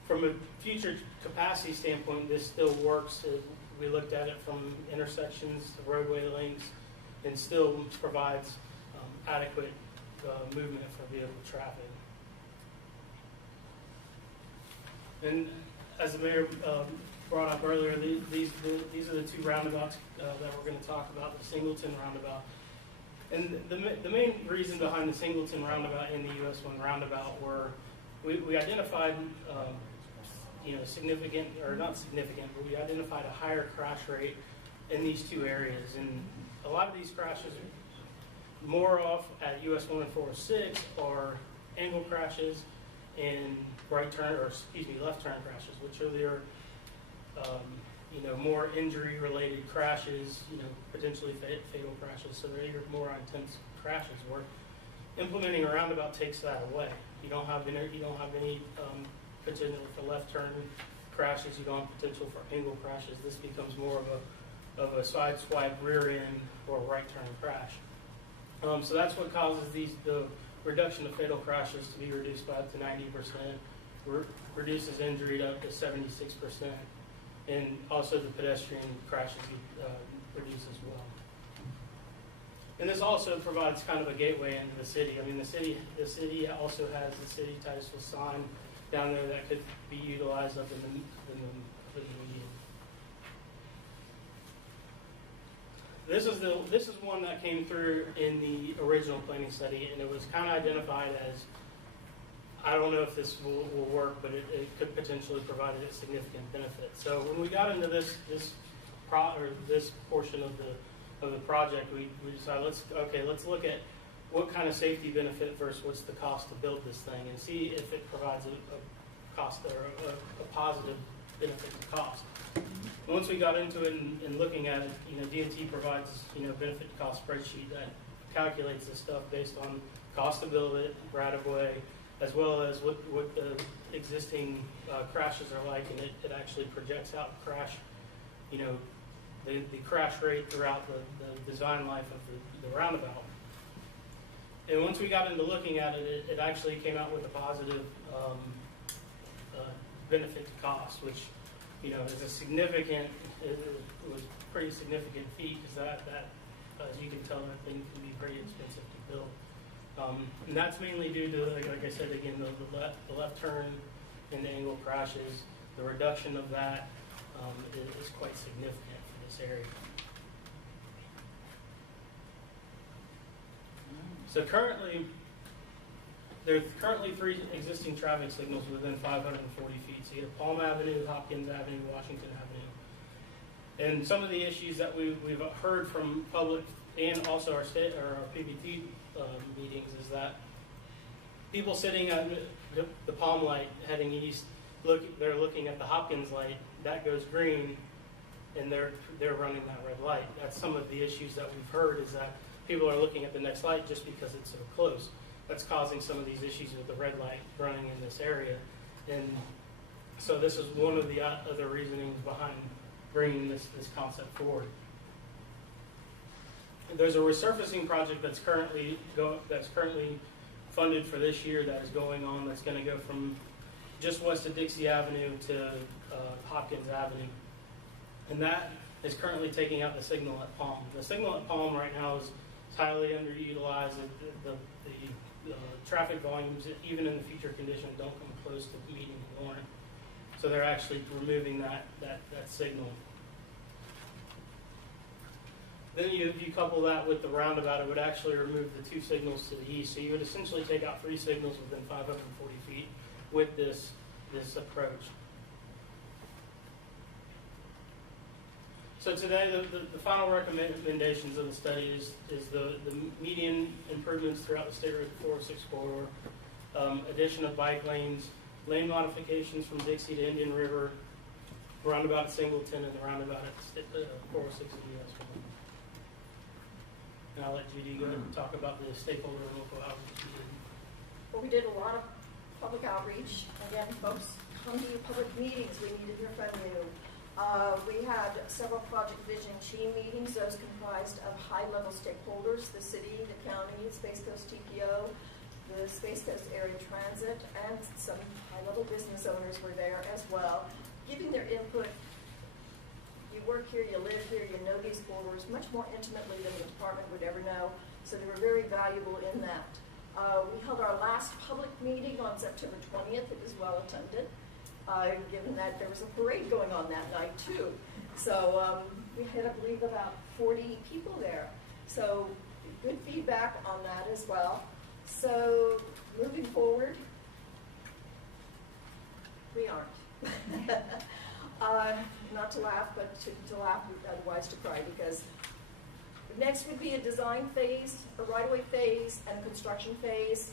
from a future capacity standpoint, this still works. We looked at it from intersections, roadway lengths, and still provides adequate movement for vehicle traffic. And as the mayor brought up earlier, these are the 2 roundabouts that we're going to talk about, the Singleton roundabout. And the main reason behind the Singleton roundabout and the US 1 roundabout were we identified significant, or not significant, but we identified a higher crash rate in these 2 areas. And a lot of these crashes more off at US 1 and 406 are angle crashes and left turn crashes, which are their more injury-related crashes, potentially fatal crashes. So they're your more intense crashes. Where implementing a roundabout takes that away. You don't have any potential for left turn crashes. You don't have potential for angle crashes. This becomes more of of a side swipe, rear end, or right turn crash. So that's what causes the reduction of fatal crashes to be reduced by up to 90%, reduces injury to up to 76%, and also the pedestrian crashes reduce as well. And this also provides kind of a gateway into the city. I mean, the city also has the city Titusville sign down there that could be utilized up in the median. This is one that came through in the original planning study, and it was kind of identified as, I don't know if this will work, but it could potentially provide a significant benefit. So when we got into this portion of the project, we decided let's look at what kind of safety benefit versus what's the cost to build this thing, and see if it provides a cost or a positive benefit to cost. Once we got into it and looking at it, DOT provides benefit to cost spreadsheet that calculates this stuff based on cost to build it, right of way, as well as what the existing crashes are like, and it actually projects out crash, the crash rate throughout the design life of the roundabout. And once we got into looking at it, it actually came out with a positive benefit to cost, which is a significant, it was a pretty significant feat, because that as you can tell, that thing can be pretty expensive to build. And that's mainly due to, like I said again, the left turn and the angle crashes. The reduction of that is quite significant for this area. So there's currently 3 existing traffic signals within 540 feet. So you have Palm Avenue, Hopkins Avenue, Washington Avenue. And some of the issues that we've heard from public and also our PBT meetings is that people sitting at the Palm light heading east, they're looking at the Hopkins light, that goes green, and they're running that red light. That's some of the issues that we've heard, is that people are looking at the next light just because it's so close. That's causing some of these issues with the red light running in this area. And so this is one of the other reasonings behind bringing this concept forward. There's a resurfacing project that's currently funded for this year that is going on, that's going to go from just west of Dixie Avenue to Hopkins Avenue. And that is currently taking out the signal at Palm. The signal at Palm right now is highly underutilized. The traffic volumes, even in the future condition, don't come close to meeting the warrant. So they're actually removing that signal. Then you couple that with the roundabout, it would actually remove the 2 signals to the east. So you would essentially take out 3 signals within 540 feet with this approach. So today, the final recommendations of the study is the median improvements throughout the State Road 406 corridor, addition of bike lanes, lane modifications from Dixie to Indian River, roundabout at Singleton, and the roundabout at 406 and US 1. And I'll let Judy go ahead and talk about the stakeholder and local outreach. Well, we did a lot of public outreach. Again, folks, come to your public meetings. We need to hear from you. We had several project vision team meetings. Those comprised of high-level stakeholders, the city, the county, Space Coast TPO, the Space Coast Area Transit, and some high-level business owners were there as well, giving their input. You work here, you live here, you know these corridors much more intimately than the department would ever know, so they were very valuable in that. We held our last public meeting on September 20th. It was well attended, given that there was a parade going on that night too. So we had, I believe, about 40 people there. So good feedback on that as well. So moving forward, we aren't. Not to laugh, but to laugh, otherwise to cry, because next would be a design phase, a right-of-way phase, and a construction phase.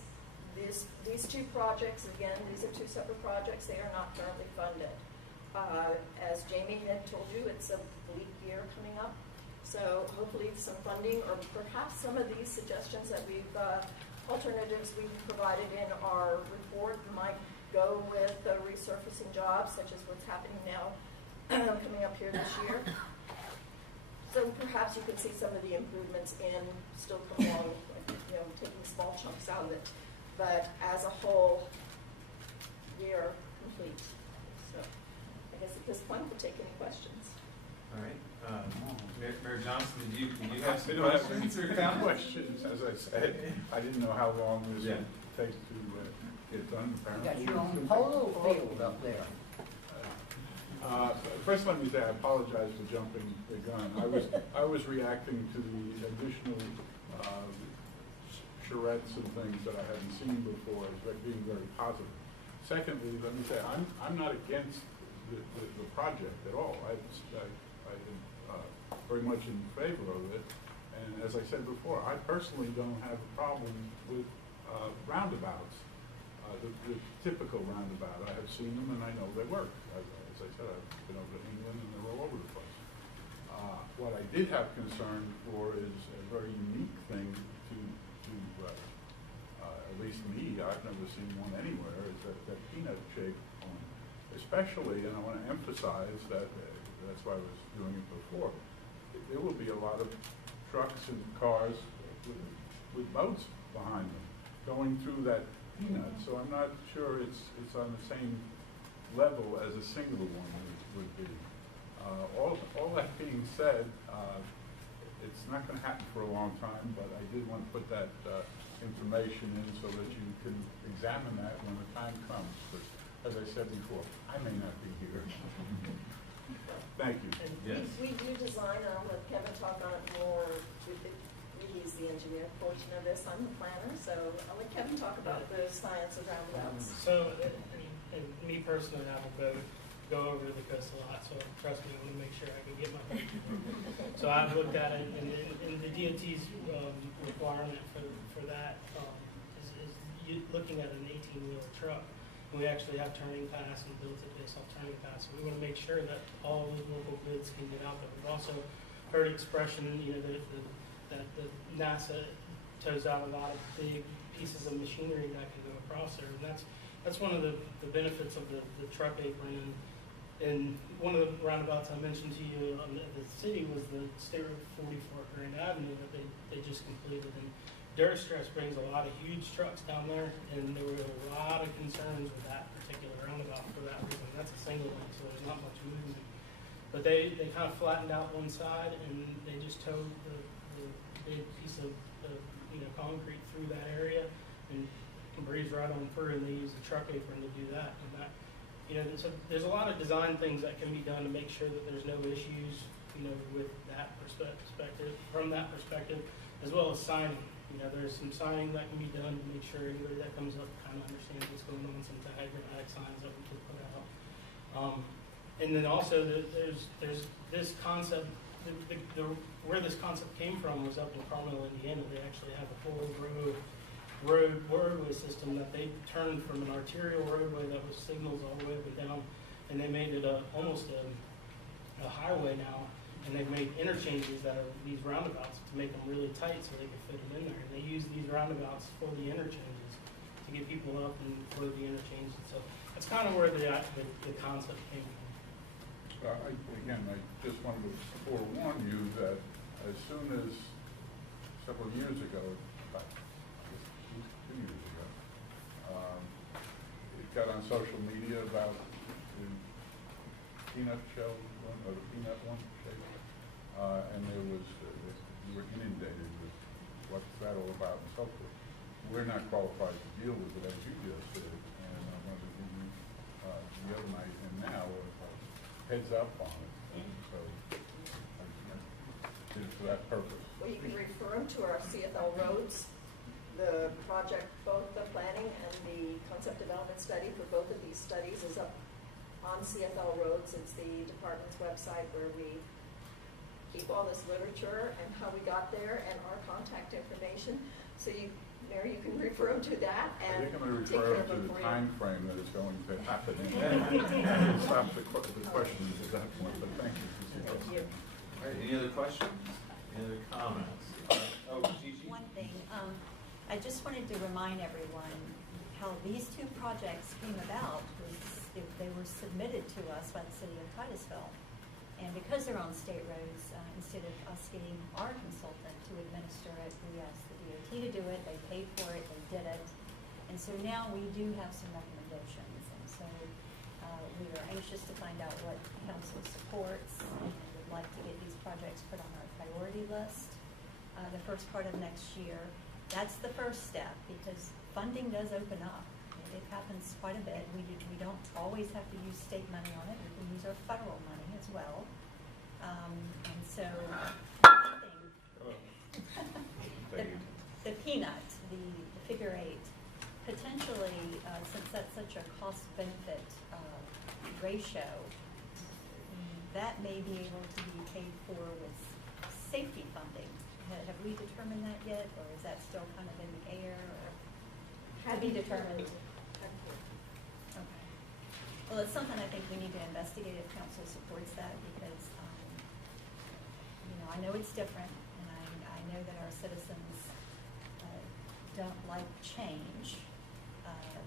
These 2 projects, again, these are 2 separate projects. They are not currently funded. As Jamie had told you, it's a bleak year coming up. So hopefully some funding, or perhaps some of these suggestions that alternatives we've provided in our report might go with the resurfacing jobs, such as what's happening now coming up here this year. So perhaps you could see some of the improvements in still come along, taking small chunks out of it. But as a whole, we are complete. So I guess at this point, we'll take any questions. All right. Mayor Johnson, did you have some I don't have questions? any questions, as I said. I didn't know how long this would take to get done, You apparently. got your own polo field up there. First, let me say, I apologize for jumping the gun. I was reacting to the additional charrettes and things that I hadn't seen before as being very positive. Secondly, let me say, I'm not against the project at all. I'm very much in favor of it. And as I said before, I personally don't have a problem with roundabouts, the typical roundabout. I have seen them and I know they work. As I said, I've been over to England and they're all over the place. What I did have concern for is a very unique thing to at least me, I've never seen one anywhere, is that peanut-shaped one. Especially, and I want to emphasize that, that's why I was doing it before, there will be a lot of trucks and cars with boats behind them going through that peanut. So I'm not sure it's on the same level as a single one would be. All that being said, it's not going to happen for a long time, but I did want to put that information in so that you can examine that when the time comes. But as I said before, I may not be here. Thank you. And we do design, and I'll let Kevin talk on it more. He's the engineer portion of this. I'm the planner, so I'll let Kevin talk about the science of roundabouts. So, and me personally, I have a boat, go over to the coast a lot, so trust me, I want to make sure I can get my boat. So I've looked at it, and the DOT's requirement for that is looking at an 18-wheeler truck. And we actually have turning paths and built it based on turning paths. So we want to make sure that all the local goods can get out there. We've also heard expression, that the NASA tows out a lot of big pieces of machinery that can go across there. And that's one of the benefits of the truck apron. And one of the roundabouts I mentioned to you on the city was the State Road 44 Grand Avenue that they just completed. And Durstress brings a lot of huge trucks down there, and there were a lot of concerns with that particular roundabout for that reason. That's a single lane, so there's not much movement. But they kind of flattened out one side, and they just towed the big piece of concrete through that area and breeze right on through, and they use the truck apron to do that. And that, so there's a lot of design things that can be done to make sure that there's no issues, with that perspective, from that perspective, as well as signing. There's some signing that can be done to make sure anybody that comes up kind of understands what's going on, some diagrammatic signs that we could put out. And then also there's this concept. Where this concept came from was up in Carmel, Indiana. They actually have a whole roadway system that they turned from an arterial roadway that was signals all the way up and down, and they made it almost a highway now. And they've made interchanges that are these roundabouts to make them really tight so they can fit them in there. And they use these roundabouts for the interchanges to get people up and for the interchanges. So that's kind of where the concept came from. Again, I just wanted to forewarn you that as soon as several years ago, about 2 years ago, it got on social media about the peanut shell one, or the peanut one, and there was, we were inundated with what's that all about and so forth. We're not qualified to deal with it as you just did, and I wanted to give you the other night and now heads up on it. And so I did it for that purpose. Well, you can refer them to our CFL roads. The project, both the planning and the concept development study for both of these studies is up on CFL roads. It's the department's website where we keep all this literature and how we got there and our contact information. So Mary, you can refer them to that and I think I'm going to take refer care of to them the for time you. frame that is going to happen. And stop the questions at that point, but thank you. Thank you. All right, any other questions? Any other comments? Gigi? One thing, I just wanted to remind everyone how these two projects came about. They were submitted to us by the city of Titusville. And because they're on state roads, instead of us getting our consultant to administer it, we asked the DOT to do it, they paid for it, they did it. And so now we do have some recommendations, and so we are anxious to find out what council supports, and would like to get these projects put on our priority list the first part of next year. That's the first step, because funding does open up. It happens quite a bit. We don't always have to use state money on it. We can use our federal money as well. And so the peanut, the figure 8, potentially, since that's such a cost-benefit ratio, that may be able to be paid for with safety funding. Have we determined that yet, or is that still kind of in the air, or to be determined? Okay. Well, it's something I think we need to investigate if council supports that, because I know it's different, and I know that our citizens don't like change,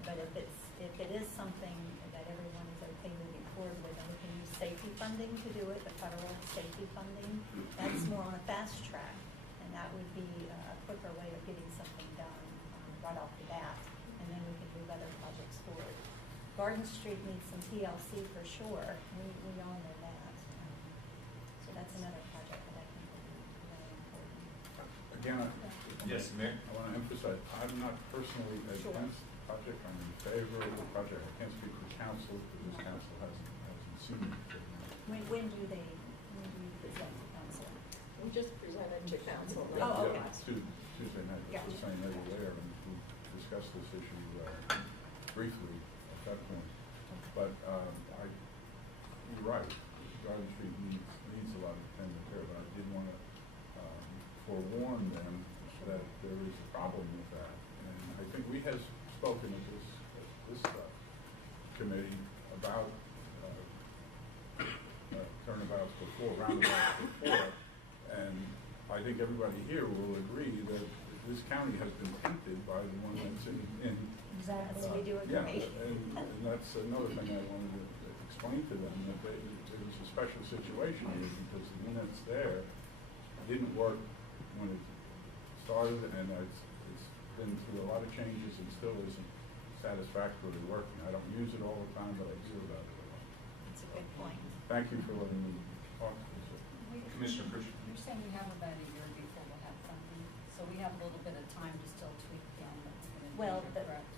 but if it is something that everyone is okay moving forward with, and we can use safety funding to do it, the federal safety funding, that's more on a fast track, and that would be a quicker way of getting something done right off the bat, and then we can move other projects forward. Garden Street needs some TLC for sure. We all know that. So that's another project that I think will be very important. Again, Yes, Mayor? I want to emphasize, I'm not personally against the project. I'm in favor of the project. I can't speak for council, because this council hasn't seen it. When do you present to council? We just presented to council. Oh, okay. Tuesday night, that's the same night there, and we discussed this issue briefly at that point. But you're right, Garden Street needs a lot of attention there, but I did want to forewarn them that there is a problem with that. And I think we have spoken at this committee about roundabouts before, and I think everybody here will agree that this county has been tainted by the one that's in Exactly, we do agree. yeah, and that's another thing I wanted to explain to them, that it was a special situation here, because the one that's there didn't work when it started, and it's been through a lot of changes and still isn't satisfactorily working. I don't use it all the time, but I do about it a lot. That's a good point. Thank you for letting me talk to this. Commissioner Pritchard. You're saying we have about a year before we'll have funding, so we have a little bit of time to still tweak down what's going to be Well, correct.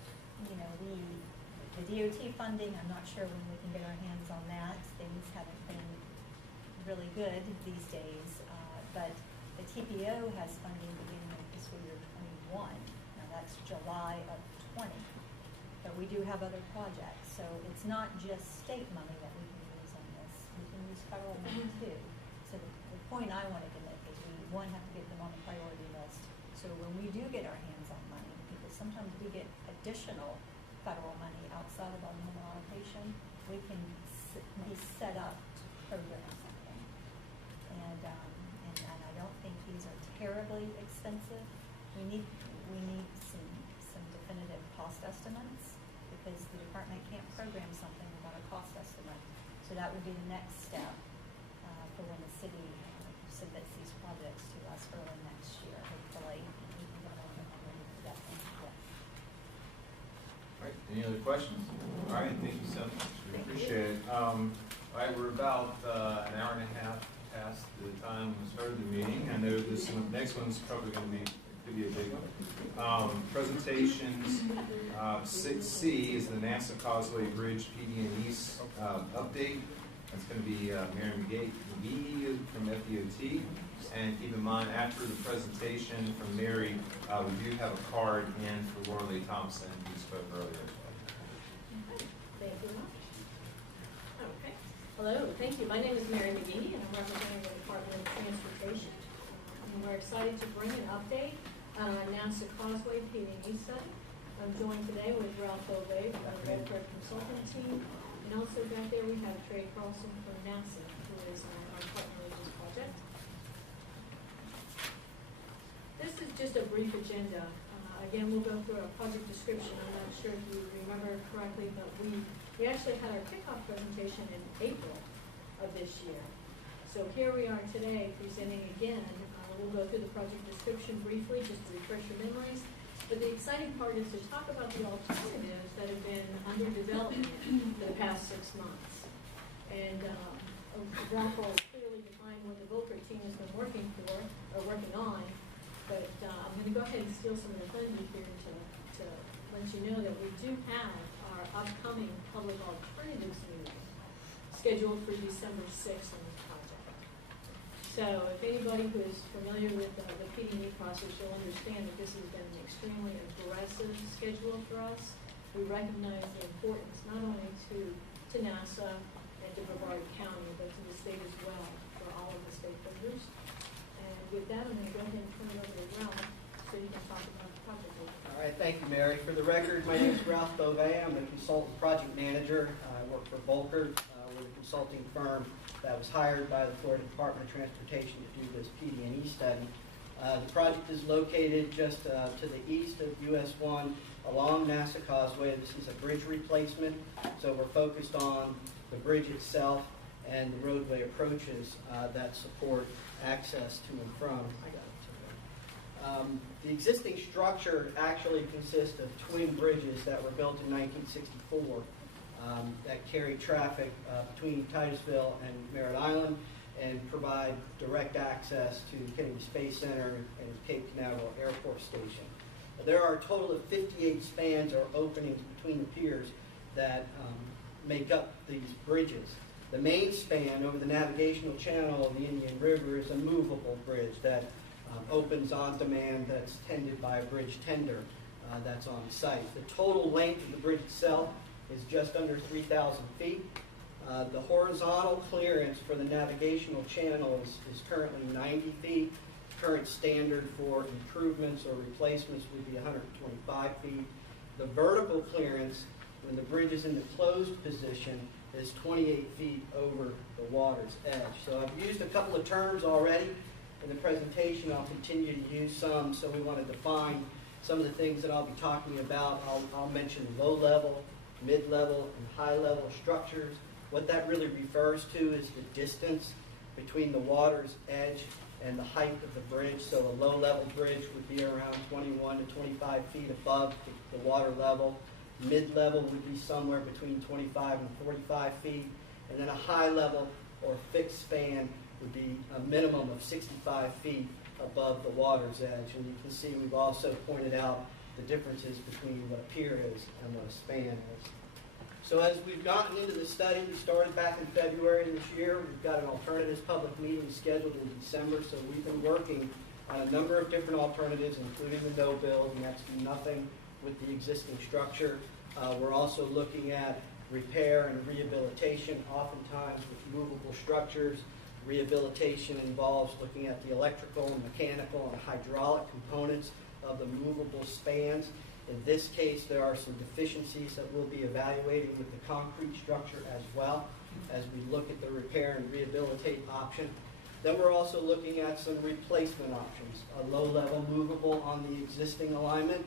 The DOT funding, I'm not sure when we can get our hands on that. Things haven't been really good these days, but the TPO has funding beginning in fiscal year 21. Now that's July of 20. But we do have other projects, so it's not just state money that we can use on this. We can use federal money too. So the point I wanted to make is we, have to get them on the priority list. So when we do get our hands on money, because sometimes we get additional federal money outside of our normal allocation, we can be set up to program something. And I don't think these are terribly expensive. We need some definitive cost estimates, because the department can't program something without a cost estimate. So that would be the next step for when the city submits these projects to us early next year, hopefully. We can get on that one. All right, any other questions? All right, thank you so much. We appreciate it. All right, we're about an hour and a half past the time we started the meeting. I know this next one's probably going to be a big one. Presentations, 6C is the NASA Causeway Bridge PD&E update. That's going to be Mary McGee from FDOT. And keep in mind, after the presentation from Mary, we do have a card in for Laura Lee Thompson, who spoke earlier as well. Thank you much. Okay. Hello, thank you. My name is Mary McGee, and I'm representing the Department of Transportation. And we're excited to bring an update on our NASA Causeway PD&E study. I'm joined today with Ralph Beauvais from the Redford Consulting Team, and also back there we have Trey Carlson from NASA, who is our partner in this project. This is just a brief agenda. Again, we'll go through a project description. I'm not sure if you remember correctly, but we actually had our kickoff presentation in April of this year. So here we are today presenting again. We'll go through the project description briefly just to refresh your memories. But the exciting part is to talk about the alternatives that have been under development for the past 6 months. And Ralph will clearly define what the Volcker team has been working on. But I'm going to go ahead and steal some of the thunder here to let you know that we do have our upcoming public alternatives meeting scheduled for December 6th on this project. So if anybody who is familiar with the PD&E process, you'll understand that this has been an extremely aggressive schedule for us. We recognize the importance not only to NASA and to Brevard County, but to the state as well for all of the stakeholders. And with that, I'm going to go ahead and turn it over to Ralph so you can talk about the project. All right, thank you, Mary. For the record, my name is Ralph Beauvais. I'm a consultant project manager. I work for Volcker. We're a consulting firm that was hired by the Florida Department of Transportation to do this PD&E study. The project is located just to the east of US 1 along NASA Causeway. This is a bridge replacement, so we're focused on the bridge itself and the roadway approaches that support access to and from. The existing structure actually consists of twin bridges that were built in 1964 that carry traffic between Titusville and Merritt Island and provide direct access to Kennedy Space Center and Cape Canaveral Airport Station. There are a total of 58 spans or openings between the piers that make up these bridges. The main span over the navigational channel of the Indian River is a movable bridge that opens on demand, that's tended by a bridge tender that's on site. The total length of the bridge itself is just under 3,000 feet. The horizontal clearance for the navigational channel is currently 90 feet. Current standard for improvements or replacements would be 125 feet. The vertical clearance when the bridge is in the closed position is 28 feet over the water's edge. So I've used a couple of terms already in the presentation. I'll continue to use some, so we want to define some of the things that I'll be talking about. I'll mention low-level, mid-level, and high-level structures. What that really refers to is the distance between the water's edge and the height of the bridge. So a low-level bridge would be around 21 to 25 feet above the water level. Mid-level would be somewhere between 25 and 45 feet. And then a high-level or fixed span would be a minimum of 65 feet above the water's edge. And you can see we've also pointed out the differences between what a pier is and what a span is. So as we've gotten into the study, we started back in February this year. We've got an alternatives public meeting scheduled in December, so we've been working on a number of different alternatives, including the no build, and that's nothing with the existing structure. We're also looking at repair and rehabilitation, oftentimes with movable structures. Rehabilitation involves looking at the electrical and mechanical and hydraulic components of the movable spans. In this case, there are some deficiencies that we'll be evaluating with the concrete structure as well as we look at the repair and rehabilitate option. Then we're also looking at some replacement options, a low-level movable on the existing alignment,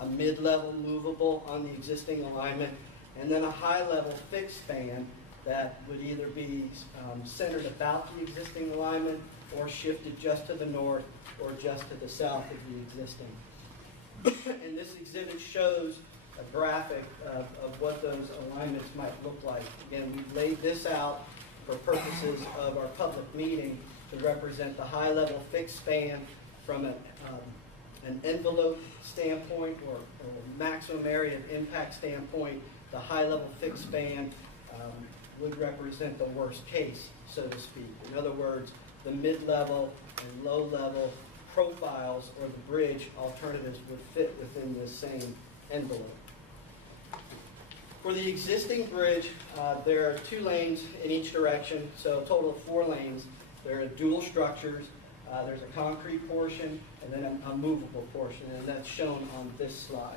a mid-level movable on the existing alignment, and then a high-level fixed span that would either be centered about the existing alignment or shifted just to the north or just to the south of the existing. And this exhibit shows a graphic of what those alignments might look like. Again, we've laid this out for purposes of our public meeting to represent the high-level fixed span from an envelope standpoint or maximum area of impact standpoint. The high-level fixed span would represent the worst case, so to speak. In other words, the mid-level and low-level profiles or the bridge alternatives would fit within this same envelope. For the existing bridge, there are 2 lanes in each direction, so a total of 4 lanes. There are dual structures. There's a concrete portion and then a movable portion, and that's shown on this slide.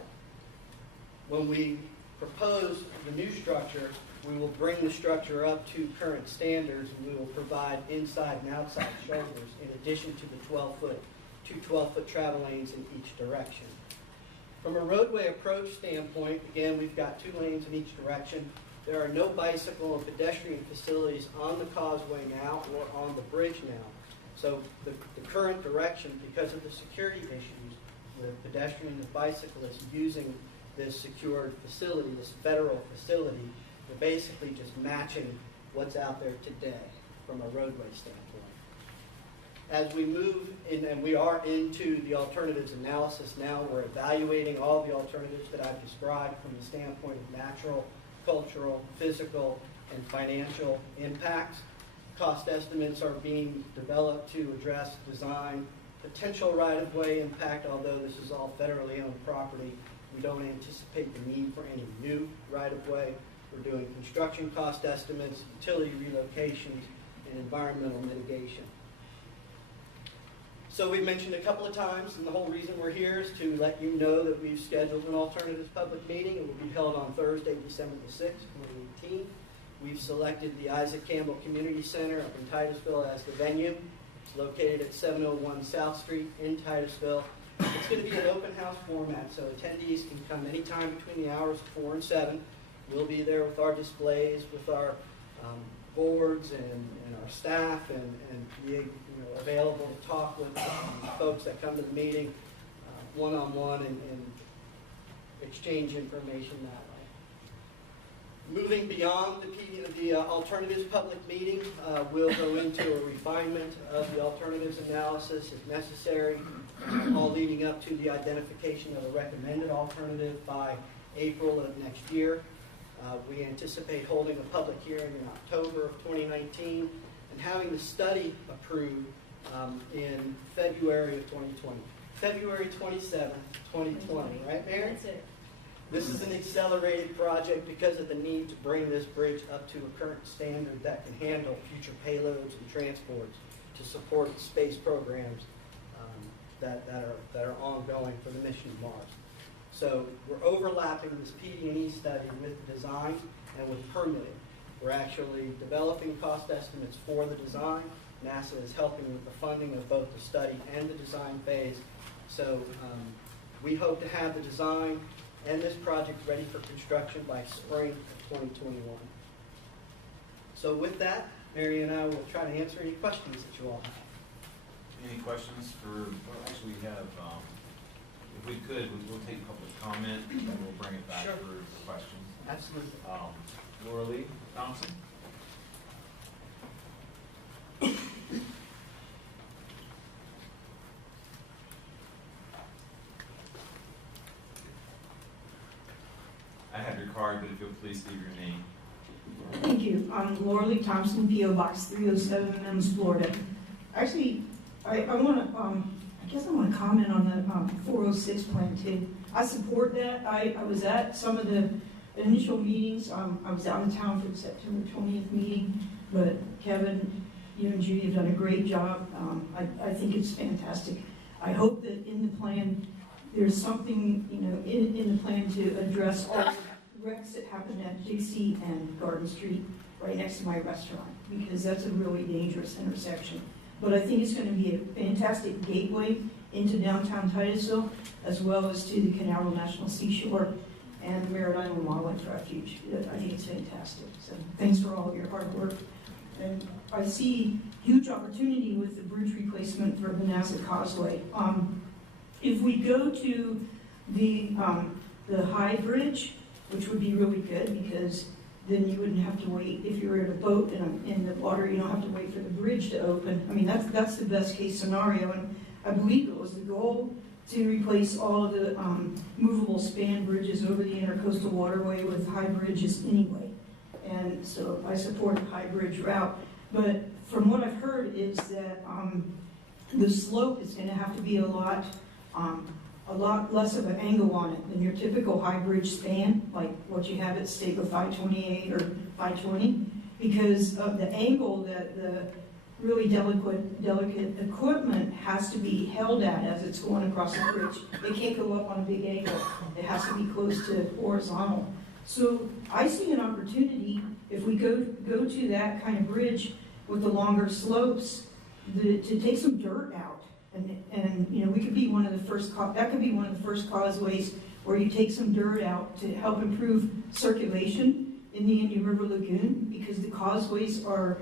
When we propose the new structure, we will bring the structure up to current standards, and we will provide inside and outside shoulders in addition to the 12-foot travel lanes in each direction. From a roadway approach standpoint, again, we've got 2 lanes in each direction. There are no bicycle and pedestrian facilities on the causeway now or on the bridge now. So the current direction, because of the security issues with pedestrians and bicyclists using this secured facility, this federal facility, they're basically just matching what's out there today from a roadway standpoint. As we move in, and we are into the alternatives analysis now, we're evaluating all the alternatives that I've described from the standpoint of natural, cultural, physical, and financial impacts. Cost estimates are being developed to address design, potential right-of-way impact, although this is all federally owned property. We don't anticipate the need for any new right-of-way. We're doing construction cost estimates, utility relocations, and environmental mitigation. So we've mentioned a couple of times, and the whole reason we're here is to let you know that we've scheduled an alternatives public meeting. It will be held on Thursday, December the 6th, 2018. We've selected the Isaac Campbell Community Center up in Titusville as the venue. It's located at 701 South Street in Titusville. It's going to be an open house format, so attendees can come anytime between the hours of 4 and 7. We'll be there with our displays, with our boards and our staff, and be available to talk with folks that come to the meeting one-on-one and exchange information that way. Moving beyond the alternatives public meeting, we'll go into a refinement of the alternatives analysis if necessary, all leading up to the identification of a recommended alternative by April of next year. We anticipate holding a public hearing in October of 2019 and having the study approved in February of 2020. February 27th, 2020, right, Mary? That's it. This is an accelerated project because of the need to bring this bridge up to a current standard that can handle future payloads and transports to support the space programs that are ongoing for the mission of Mars. So we're overlapping this PD&E study with the design and with permitting. We're actually developing cost estimates for the design. NASA is helping with the funding of both the study and the design phase. So we hope to have the design and this project ready for construction by spring of 2021. So with that, Mary and I will try to answer any questions that you all have. Any questions for, well, actually we have, if we could, we'll take public comment and then we'll bring it back Sure. for questions. Absolutely. Laura Lee Thompson. I have your card, but if you'll please give your name. Thank you. I'm Laura Lee Thompson, P.O. Box 307, Mims, Florida. Actually, I want to, I guess I want to comment on the 406 plan too. I support that. I was at some of the initial meetings. I was out in town for the September 20th meeting, but Kevin, you and Judy have done a great job. I think it's fantastic. I hope that in the plan, there's something, in the plan to address all the wrecks that happened at JC and Garden Street right next to my restaurant, because that's a really dangerous intersection. But I think it's going to be a fantastic gateway into downtown Titusville, as well as to the Canaveral National Seashore and the Merritt Island Wildlife Refuge. I think it's fantastic. So thanks for all of your hard work. And I see huge opportunity with the bridge replacement for the NASA Causeway. If we go to the high bridge, which would be really good, because then you wouldn't have to wait. If you're in a boat in the water, you don't have to wait for the bridge to open. I mean, that's the best case scenario, and I believe it was the goal to replace all of the movable span bridges over the intercoastal waterway with high bridges anyway. And so I support the high bridge route. But from what I've heard is that the slope is going to have to be a lot less of an angle on it than your typical high bridge span, like what you have at State of 528 or 520, because of the angle that the really delicate equipment has to be held at as it's going across the bridge. It can't go up on a big angle. It has to be close to horizontal. So I see an opportunity, if we go to that kind of bridge with the longer slopes, to take some dirt out. And we could be one of the first, that could be one of the first causeways where you take some dirt out to help improve circulation, in the Indian River Lagoon, because the causeways are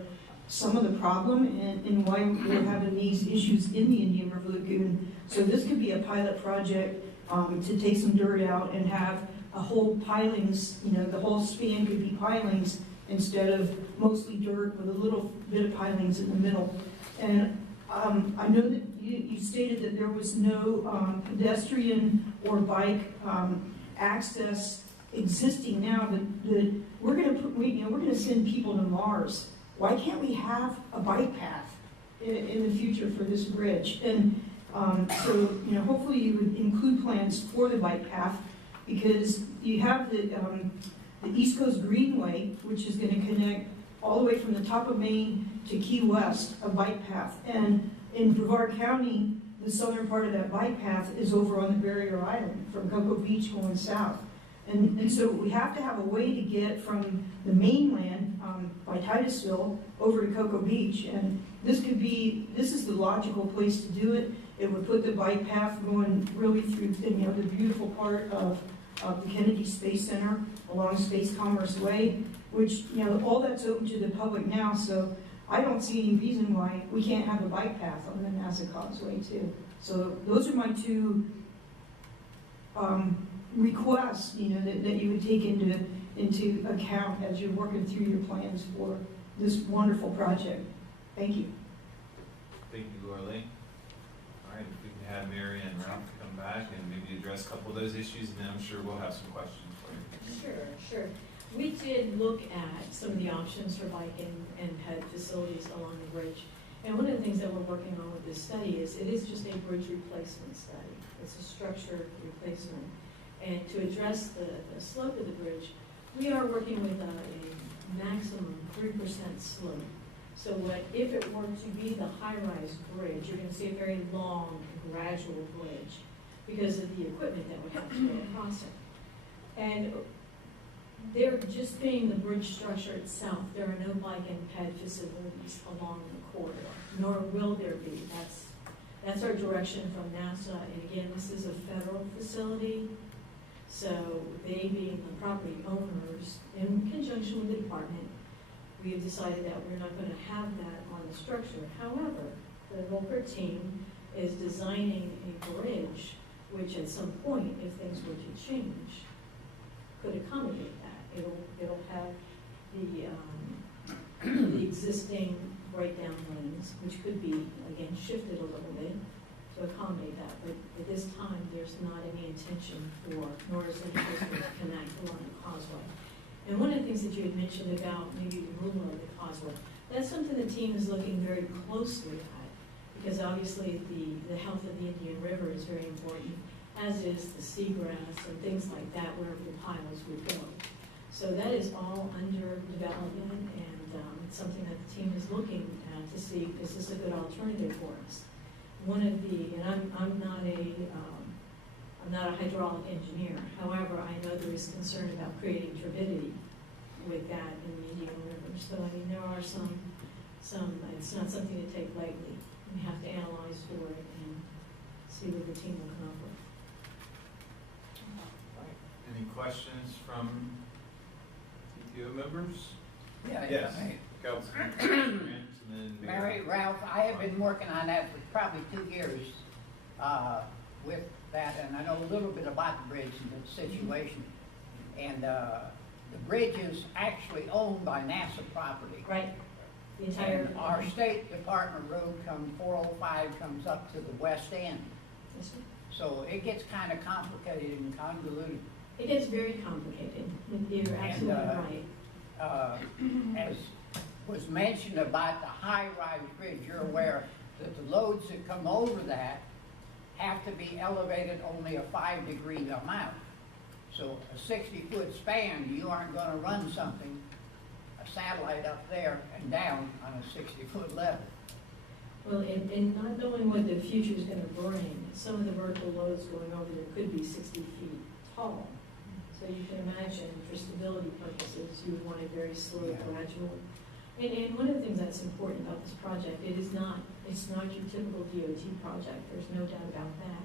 some of the problem and why we're having these issues in the Indian River Lagoon. So this could be a pilot project to take some dirt out and have a whole pilings, the whole span could be pilings instead of mostly dirt with a little bit of pilings in the middle. And I know that you stated that there was no pedestrian or bike access existing now, but we're going to send people to Mars. Why can't we have a bike path in the future for this bridge? And so hopefully you would include plans for the bike path, because you have the East Coast Greenway, which is going to connect all the way from the top of Maine to Key West, a bike path. And in Brevard County, the southern part of that bike path is over on the Barrier Island from Cocoa Beach going south. And so we have to have a way to get from the mainland by Titusville over to Cocoa Beach. And this is the logical place to do it. It would put the bike path going really through the beautiful part of the Kennedy Space Center along Space Commerce Way, which, all that's open to the public now. So I don't see any reason why we can't have a bike path on the NASA Causeway too. So those are my two requests, that you would take into account as you're working through your plans for this wonderful project. Thank you. Thank you, Orly. All right, if we can have Mary and Ralph come back and maybe address a couple of those issues, and then I'm sure we'll have some questions for you. Sure. We did look at some of the options for bike and ped facilities along the bridge. And one of the things that we're working on with this study is it is just a bridge replacement study. It's a structure replacement. And to address the slope of the bridge, we are working with a maximum 3% slope. So if it were to be the high-rise bridge, you're going to see a very long, gradual bridge because of the equipment that would have to go across it. And there just being the bridge structure itself, there are no bike and ped facilities along the corridor, nor will there be. That's our direction from NASA. And again, this is a federal facility. So they, being the property owners, in conjunction with the department, we have decided that we're not going to have that on the structure. However, the Volker team is designing a bridge, which at some point, if things were to change, could accommodate that. It'll have the existing breakdown lanes, which could be, again, shifted a little bit to accommodate that, but at this time, there's not any intention for, nor is any person to connect along the causeway. And one of the things that you had mentioned about maybe removal of the causeway, that's something the team is looking very closely at, because obviously the health of the Indian River is very important, as is the seagrass and things like that, wherever the piles would go. So that is all under development, and it's something that the team is looking at to see, is this a good alternative for us? One of the, and I'm not a hydraulic engineer. However, I know there is concern about creating turbidity with that in the Indian River. So I mean, there are some. It's not something to take lightly. We have to analyze for it and see what the team will come up with. Any questions from TPO members? Yeah, yes. Councilman. And then Mary, Ralph, I have been working on that for probably 2 years with that, and I know a little bit about the bridge and the situation. And the bridge is actually owned by NASA property. Right. The entire. And our State Department road 405 comes up to the west end. Yes, sir. So it gets kind of complicated and convoluted. It is very complicated. You're absolutely right. As was mentioned about the high-rise bridge, you're aware that the loads that come over that have to be elevated only a 5-degree amount. So a 60-foot span, you aren't going to run something, a satellite up there and down on a 60-foot level. Well, in not knowing what the future is going to bring, some of the vertical loads going over there could be 60 feet tall. So you can imagine, for stability purposes, you would want a very slow, gradual. And one of the things that's important about this project, it's not your typical DOT project. There's no doubt about that.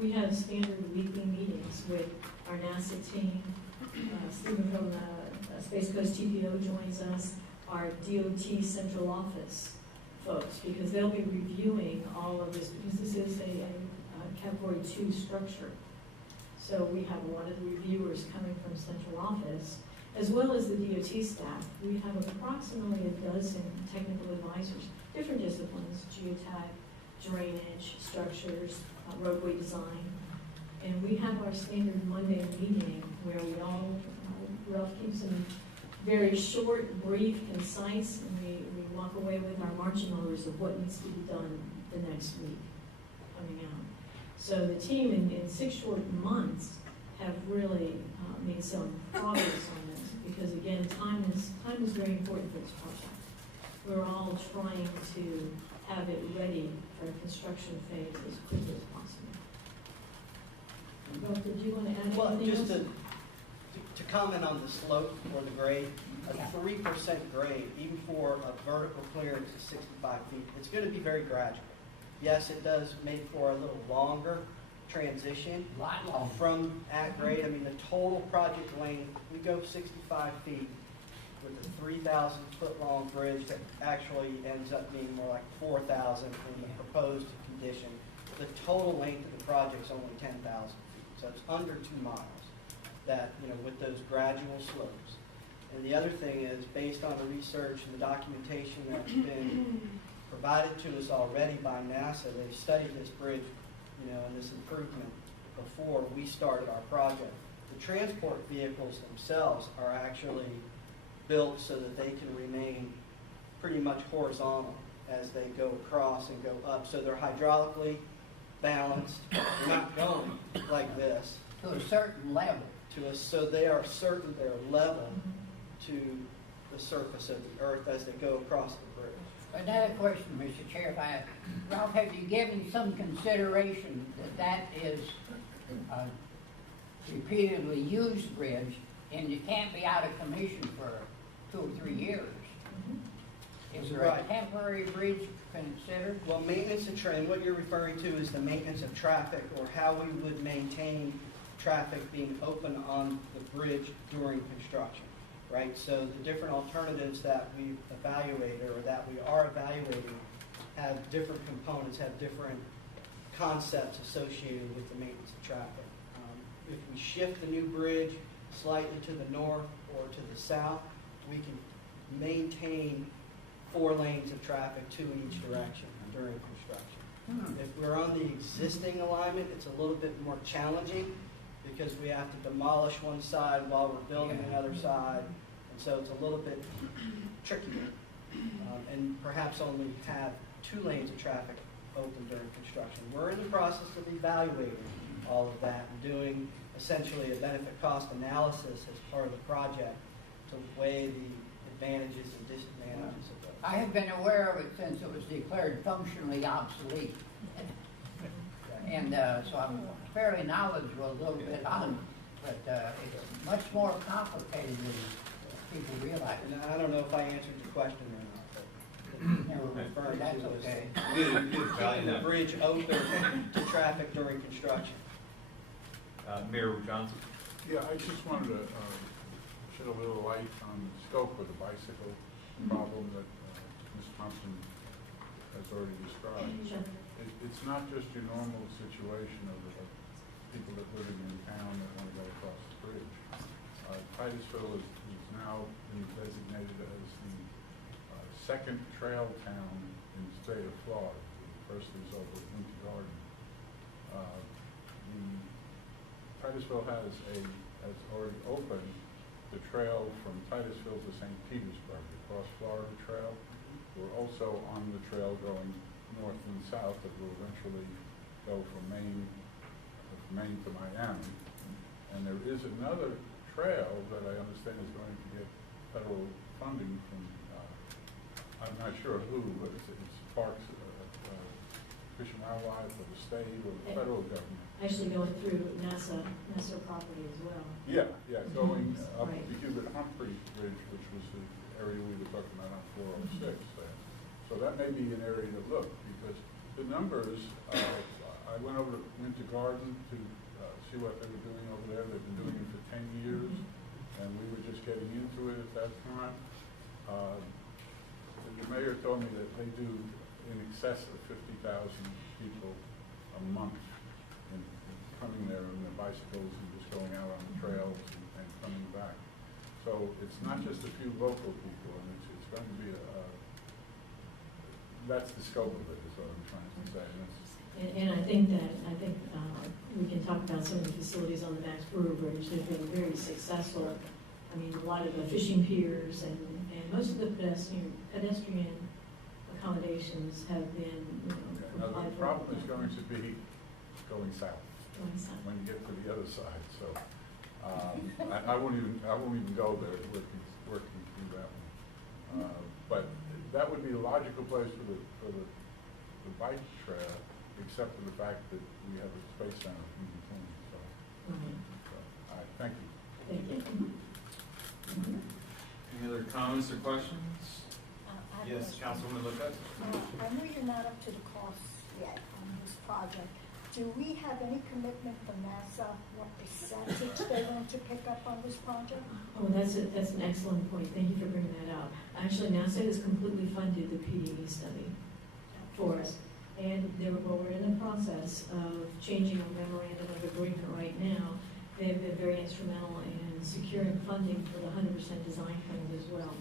We have standard weekly meetings with our NASA team, Stephen from the Space Coast TPO joins us, our DOT central office folks, because they'll be reviewing all of this, because this is a Category 2 structure. So we have a lot of the reviewers coming from central office, as well as the DOT staff. We have approximately a dozen technical advisors, different disciplines, geotech, drainage, structures, roadway design. And we have our standard Monday meeting where we all, Ralph keeps them very short, brief, concise, and we walk away with our marching orders of what needs to be done the next week coming out. So the team in 6 short months have really made some progress on this, because again, time is very important for this project. We're all trying to have it ready for a construction phase as quickly as possible. Ralph, did you want to add Well, anything just else? to comment on the slope or the grade, a 3% grade, even for a vertical clearance of 65 feet, it's going to be very gradual. Yes, it does make for a little longer transition from at grade. I mean, the total project length, we go 65 feet with a 3,000 foot long bridge that actually ends up being more like 4,000 in the proposed condition. The total length of the project is only 10,000 feet, so it's under 2 miles. That, you know, with those gradual slopes. And the other thing is, based on the research and the documentation that's been provided to us already by NASA, they've studied this bridge, you know, and this improvement before we started our project. The transport vehicles themselves are actually built so that they can remain pretty much horizontal as they go across and go up. So they're hydraulically balanced. They're not going like this. To a certain level. So they are certain they're level to the surface of the earth as they go across the bridge. Another question, Mr. Chair, if I, Ralph, have you given some consideration that is a repeatedly used bridge and it can't be out of commission for 2 or 3 years? Is there a temporary bridge considered? Well, maintenance of traffic, what you're referring to is the maintenance of traffic, or how we would maintain traffic being open on the bridge during construction, right? So the different alternatives that we evaluate, or that we are evaluating, have different components, have different concepts associated with the maintenance of traffic. If we shift the new bridge slightly to the north or to the south, we can maintain 4 lanes of traffic, 2 in each direction during construction. If we're on the existing alignment, it's a little bit more challenging, because we have to demolish one side while we're building another side, and so it's a little bit trickier, and perhaps only have 2 lanes of traffic open during construction. We're in the process of evaluating all of that and doing essentially a benefit cost analysis as part of the project to weigh the advantages and disadvantages of those. I have been aware of it since it was declared functionally obsolete. And so I'm fairly knowledgeable a little bit on it, but it's much more complicated than people realize. And I don't know if I answered your question or not, but Never referred, that's okay. keeping the bridge open to traffic during construction. Mayor Johnson. Yeah, I just wanted to shed a little light on the scope of the bicycle problem that Ms. Thompson has already described. It's not just your normal situation of people that live in town that want to go across the bridge. Titusville is now being designated as the second trail town in the state of Florida. The first is over at Winter Garden. Titusville has already opened the trail from Titusville to St. Petersburg, the Cross Florida Trail. We're also on the trail going north and south that will eventually go from Maine to Miami. And there is another trail that I understand is going to get federal funding from, I'm not sure who, but it's Parks, Fish and Wildlife, or the state, or the federal government. Actually going through NASA property as well. Yeah, going up Right. the Hubert Humphrey Bridge, which was the area we were talking about on 406 there. So that may be an area to look, because the numbers, I went over to Winter Garden to see what they were doing over there. They've been doing it for 10 years, and we were just getting into it at that time. The mayor told me that they do in excess of 50,000 people a month in coming there on their bicycles and just going out on the trails and coming back. So it's not just a few local people, and it's going to be that's the scope of it, is what I'm trying to say. And I think we can talk about some of the facilities on the Max Brewer Bridge. They've been very successful. I mean, a lot of the fishing piers and most of the pedestrian accommodations have been, Now, the problem is going to be going south. When you get to the other side. So I won't even go there working through that one. But that would be a logical place for the bike trail, except for the fact that we have a space center in between. So, all right, thank you. Thank you. Any other comments or questions? Yes, Councilwoman Lopez. I know you're not up to the costs yet on this project. Do we have any commitment from NASA, what percentage they're going to pick up on this project? Oh, that's an excellent point. Thank you for bringing that up. Actually, NASA has completely funded the PD&E study for us. And we're in the process of changing our memorandum of agreement right now. They have been very instrumental in securing funding for the 100% design plans as well.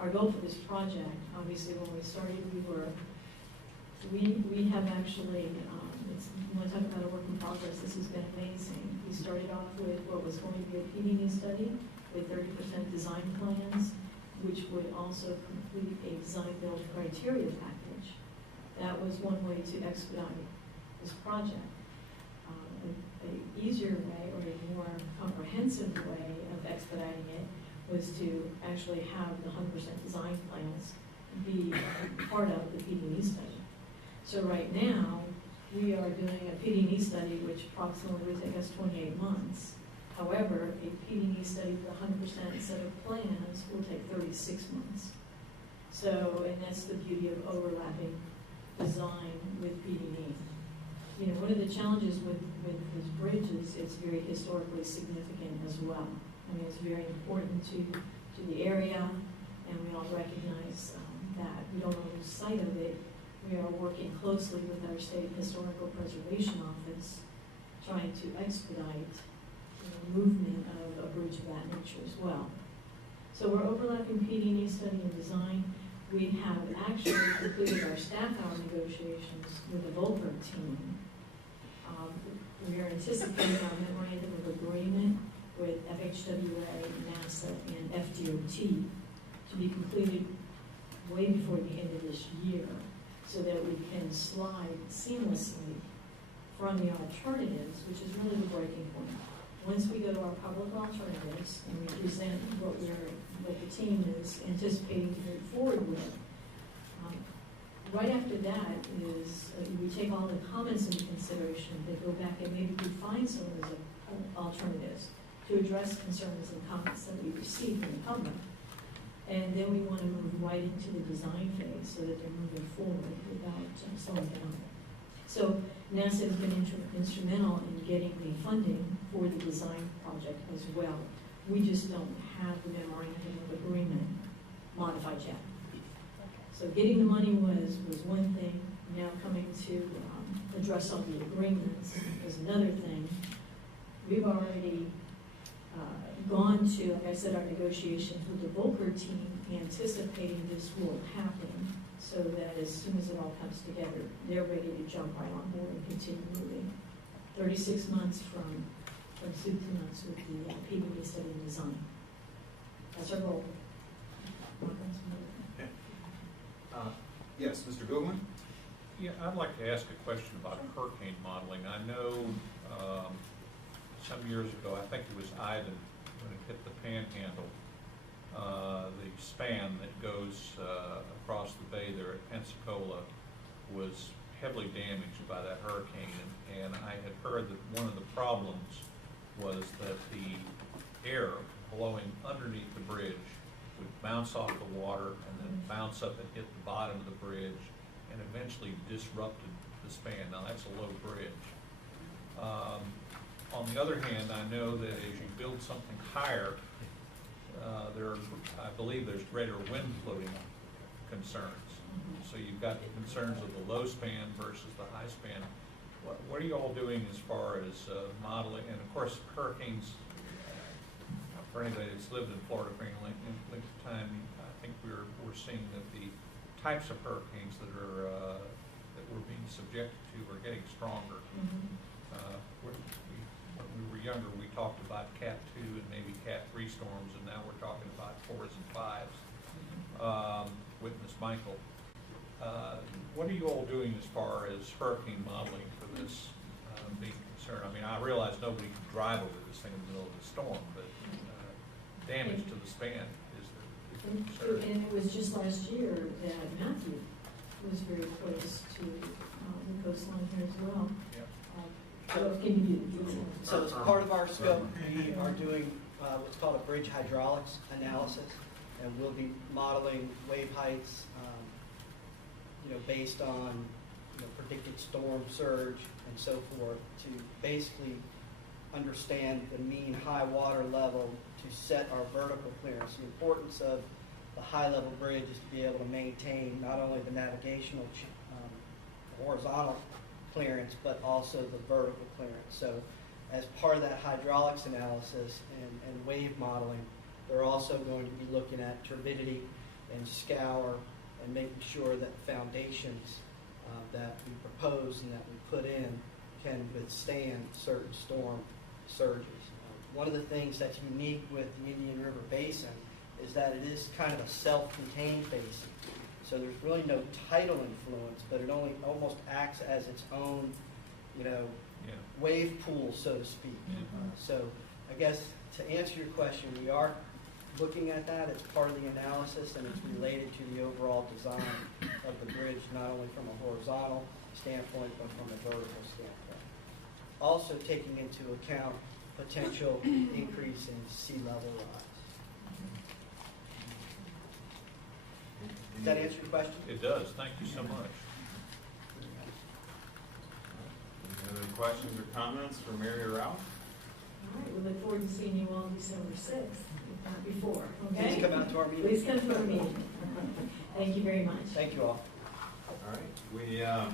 Our goal for this project, obviously, when we started, we have actually, when I talk about a work in progress, this has been amazing. We started off with what was going to be a PD&E study with 30% design plans, which would also complete a design build criteria package. That was one way to expedite this project. An easier way or a more comprehensive way of expediting it was to actually have the 100% design plans be part of the PD&E study. So right now, we are doing a PD&E study which approximately would take us 28 months. However, a PD&E study with 100% set of plans will take 36 months. So, and that's the beauty of overlapping design with PD&E. You know, one of the challenges with this bridge is it's very historically significant as well. I mean, it's very important to the area, and we all recognize that. We don't lose sight of it. We are working closely with our state historical preservation office, trying to expedite movement of a bridge of that nature as well. So we're overlapping PD&E study and design. We have actually completed our staff hour negotiations with the Volcker team. We are anticipating our memorandum of agreement with FHWA, NASA, and FDOT to be completed way before the end of this year, so that we can slide seamlessly from the alternatives, which is really the breaking point. Once we go to our public alternatives and we present what the team is anticipating to move forward with, right after that is we take all the comments into consideration, they go back and maybe refine some of those alternatives to address concerns and comments that we receive from the public. And then we want to move right into the design phase so that they're moving forward without slowing down. So NASA has been instrumental in getting the funding for the design project as well. We just don't have the memorandum of agreement modified yet. So getting the money was one thing. Now coming to address all the agreements is another thing. We've already gone to, like I said, our negotiations with the Volcker team, anticipating this will happen, so that as soon as it all comes together, they're ready to jump right on board and continue moving. 36 months from soup to nuts with the PD&E study and design. That's our goal. Okay. Yes, Mr. Goodwin? Yeah, I'd like to ask a question about hurricane modeling. I know some years ago, I think it was Ivan, when it hit the Panhandle, the span that goes across the bay there at Pensacola was heavily damaged by that hurricane. And I had heard that one of the problems was that the air blowing underneath the bridge would bounce off the water and then bounce up and hit the bottom of the bridge and eventually disrupted the span. Now that's a low bridge. On the other hand, I know that as you build something higher, I believe there's greater wind floating concerns. So you've got the concerns of the low span versus the high span. What are you all doing as far as modeling? And of course, hurricanes, for anybody that's lived in Florida for any length of time, I think we're seeing that the types of hurricanes that we're being subjected to are getting stronger. When we were younger, we talked about Cat 2 and maybe Cat 3 storms, and now we're talking about 4s and 5s. Witness Michael. What are you all doing as far as hurricane modeling for this being concerned? I mean, I realize nobody can drive over this thing in the middle of the storm, but damage to the span is the concern. And it was just last year that Matthew was very close to the coastline here as well. So as part of our scope, we are doing what's called a bridge hydraulics analysis, and we'll be modeling wave heights, based on predicted storm surge and so forth, to basically understand the mean high water level to set our vertical clearance. The importance of the high level bridge is to be able to maintain not only the navigational horizontal clearance, but also the vertical clearance. So as part of that hydraulics analysis and wave modeling, they're also going to be looking at turbidity and scour and making sure that foundations that we propose and that we put in can withstand certain storm surges. One of the things that's unique with the Indian River Basin is that it is kind of a self-contained basin. So there's really no tidal influence, but it only almost acts as its own, wave pool, so to speak. So I guess to answer your question, we are looking at that. It's part of the analysis, and it's related to the overall design of the bridge, not only from a horizontal standpoint, but from a vertical standpoint. Also taking into account potential increase in sea level rise. Does that answer your question? It does. Thank you so much. Any other questions or comments for Mary or Ralph? All right, we look forward to seeing you all December 6th, if not before, okay? Please come out to our meeting. Please come to our meeting. Thank you very much. Thank you all. All right.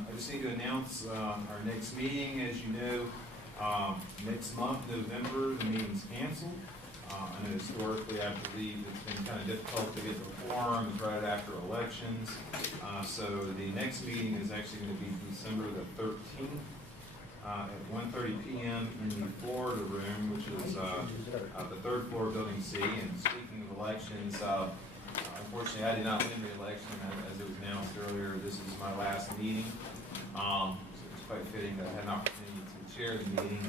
I just need to announce our next meeting. As you know, next month, November, the meeting's canceled. I know historically, I believe it's been kind of difficult to get the quorums right after elections. So the next meeting is actually going to be December the 13th at 1:30 p.m. in the Florida room, which is the third floor of Building C. And speaking of elections, unfortunately, I did not win re-election, as it was announced earlier. This is my last meeting. So it's quite fitting that I had an opportunity to chair the meeting.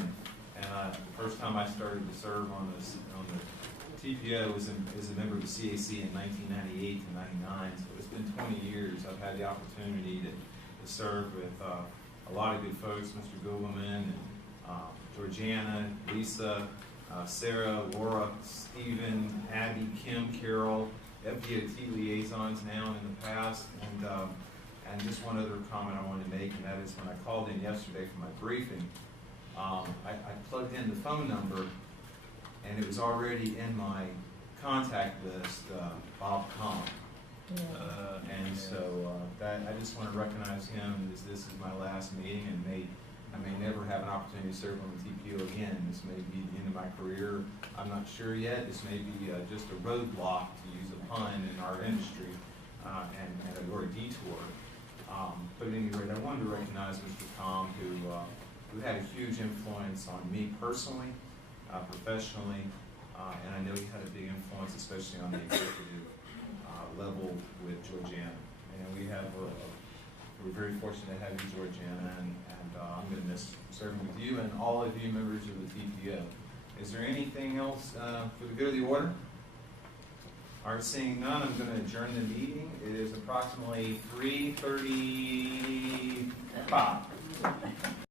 And the first time I started to serve on the TPO was as a member of the CAC in 1998 to 99. So it's been 20 years. I've had the opportunity to serve with a lot of good folks, Mr. Googleman, and Georgiana, Lisa, Sarah, Laura, Stephen, Abby, Kim, Carol, FDOT liaisons now and in the past. And just one other comment I wanted to make, and that is when I called in yesterday for my briefing, I plugged in the phone number, and it was already in my contact list, Bob Kahn. And so I just want to recognize him as this is my last meeting, and I may never have an opportunity to serve on the TPO again. This may be the end of my career. I'm not sure yet. This may be just a roadblock, to use a pun, in our industry, or a detour. But at any rate, I wanted to recognize Mr. Kahn, who had a huge influence on me personally, professionally, and I know he had a big influence, especially on the executive level with Georgiana. And we're very fortunate to have you, Georgiana, and I'm going to miss serving with you and all of you members of the TPO. Is there anything else for the good of the order? All right, seeing none, I'm going to adjourn the meeting. It is approximately 3:35.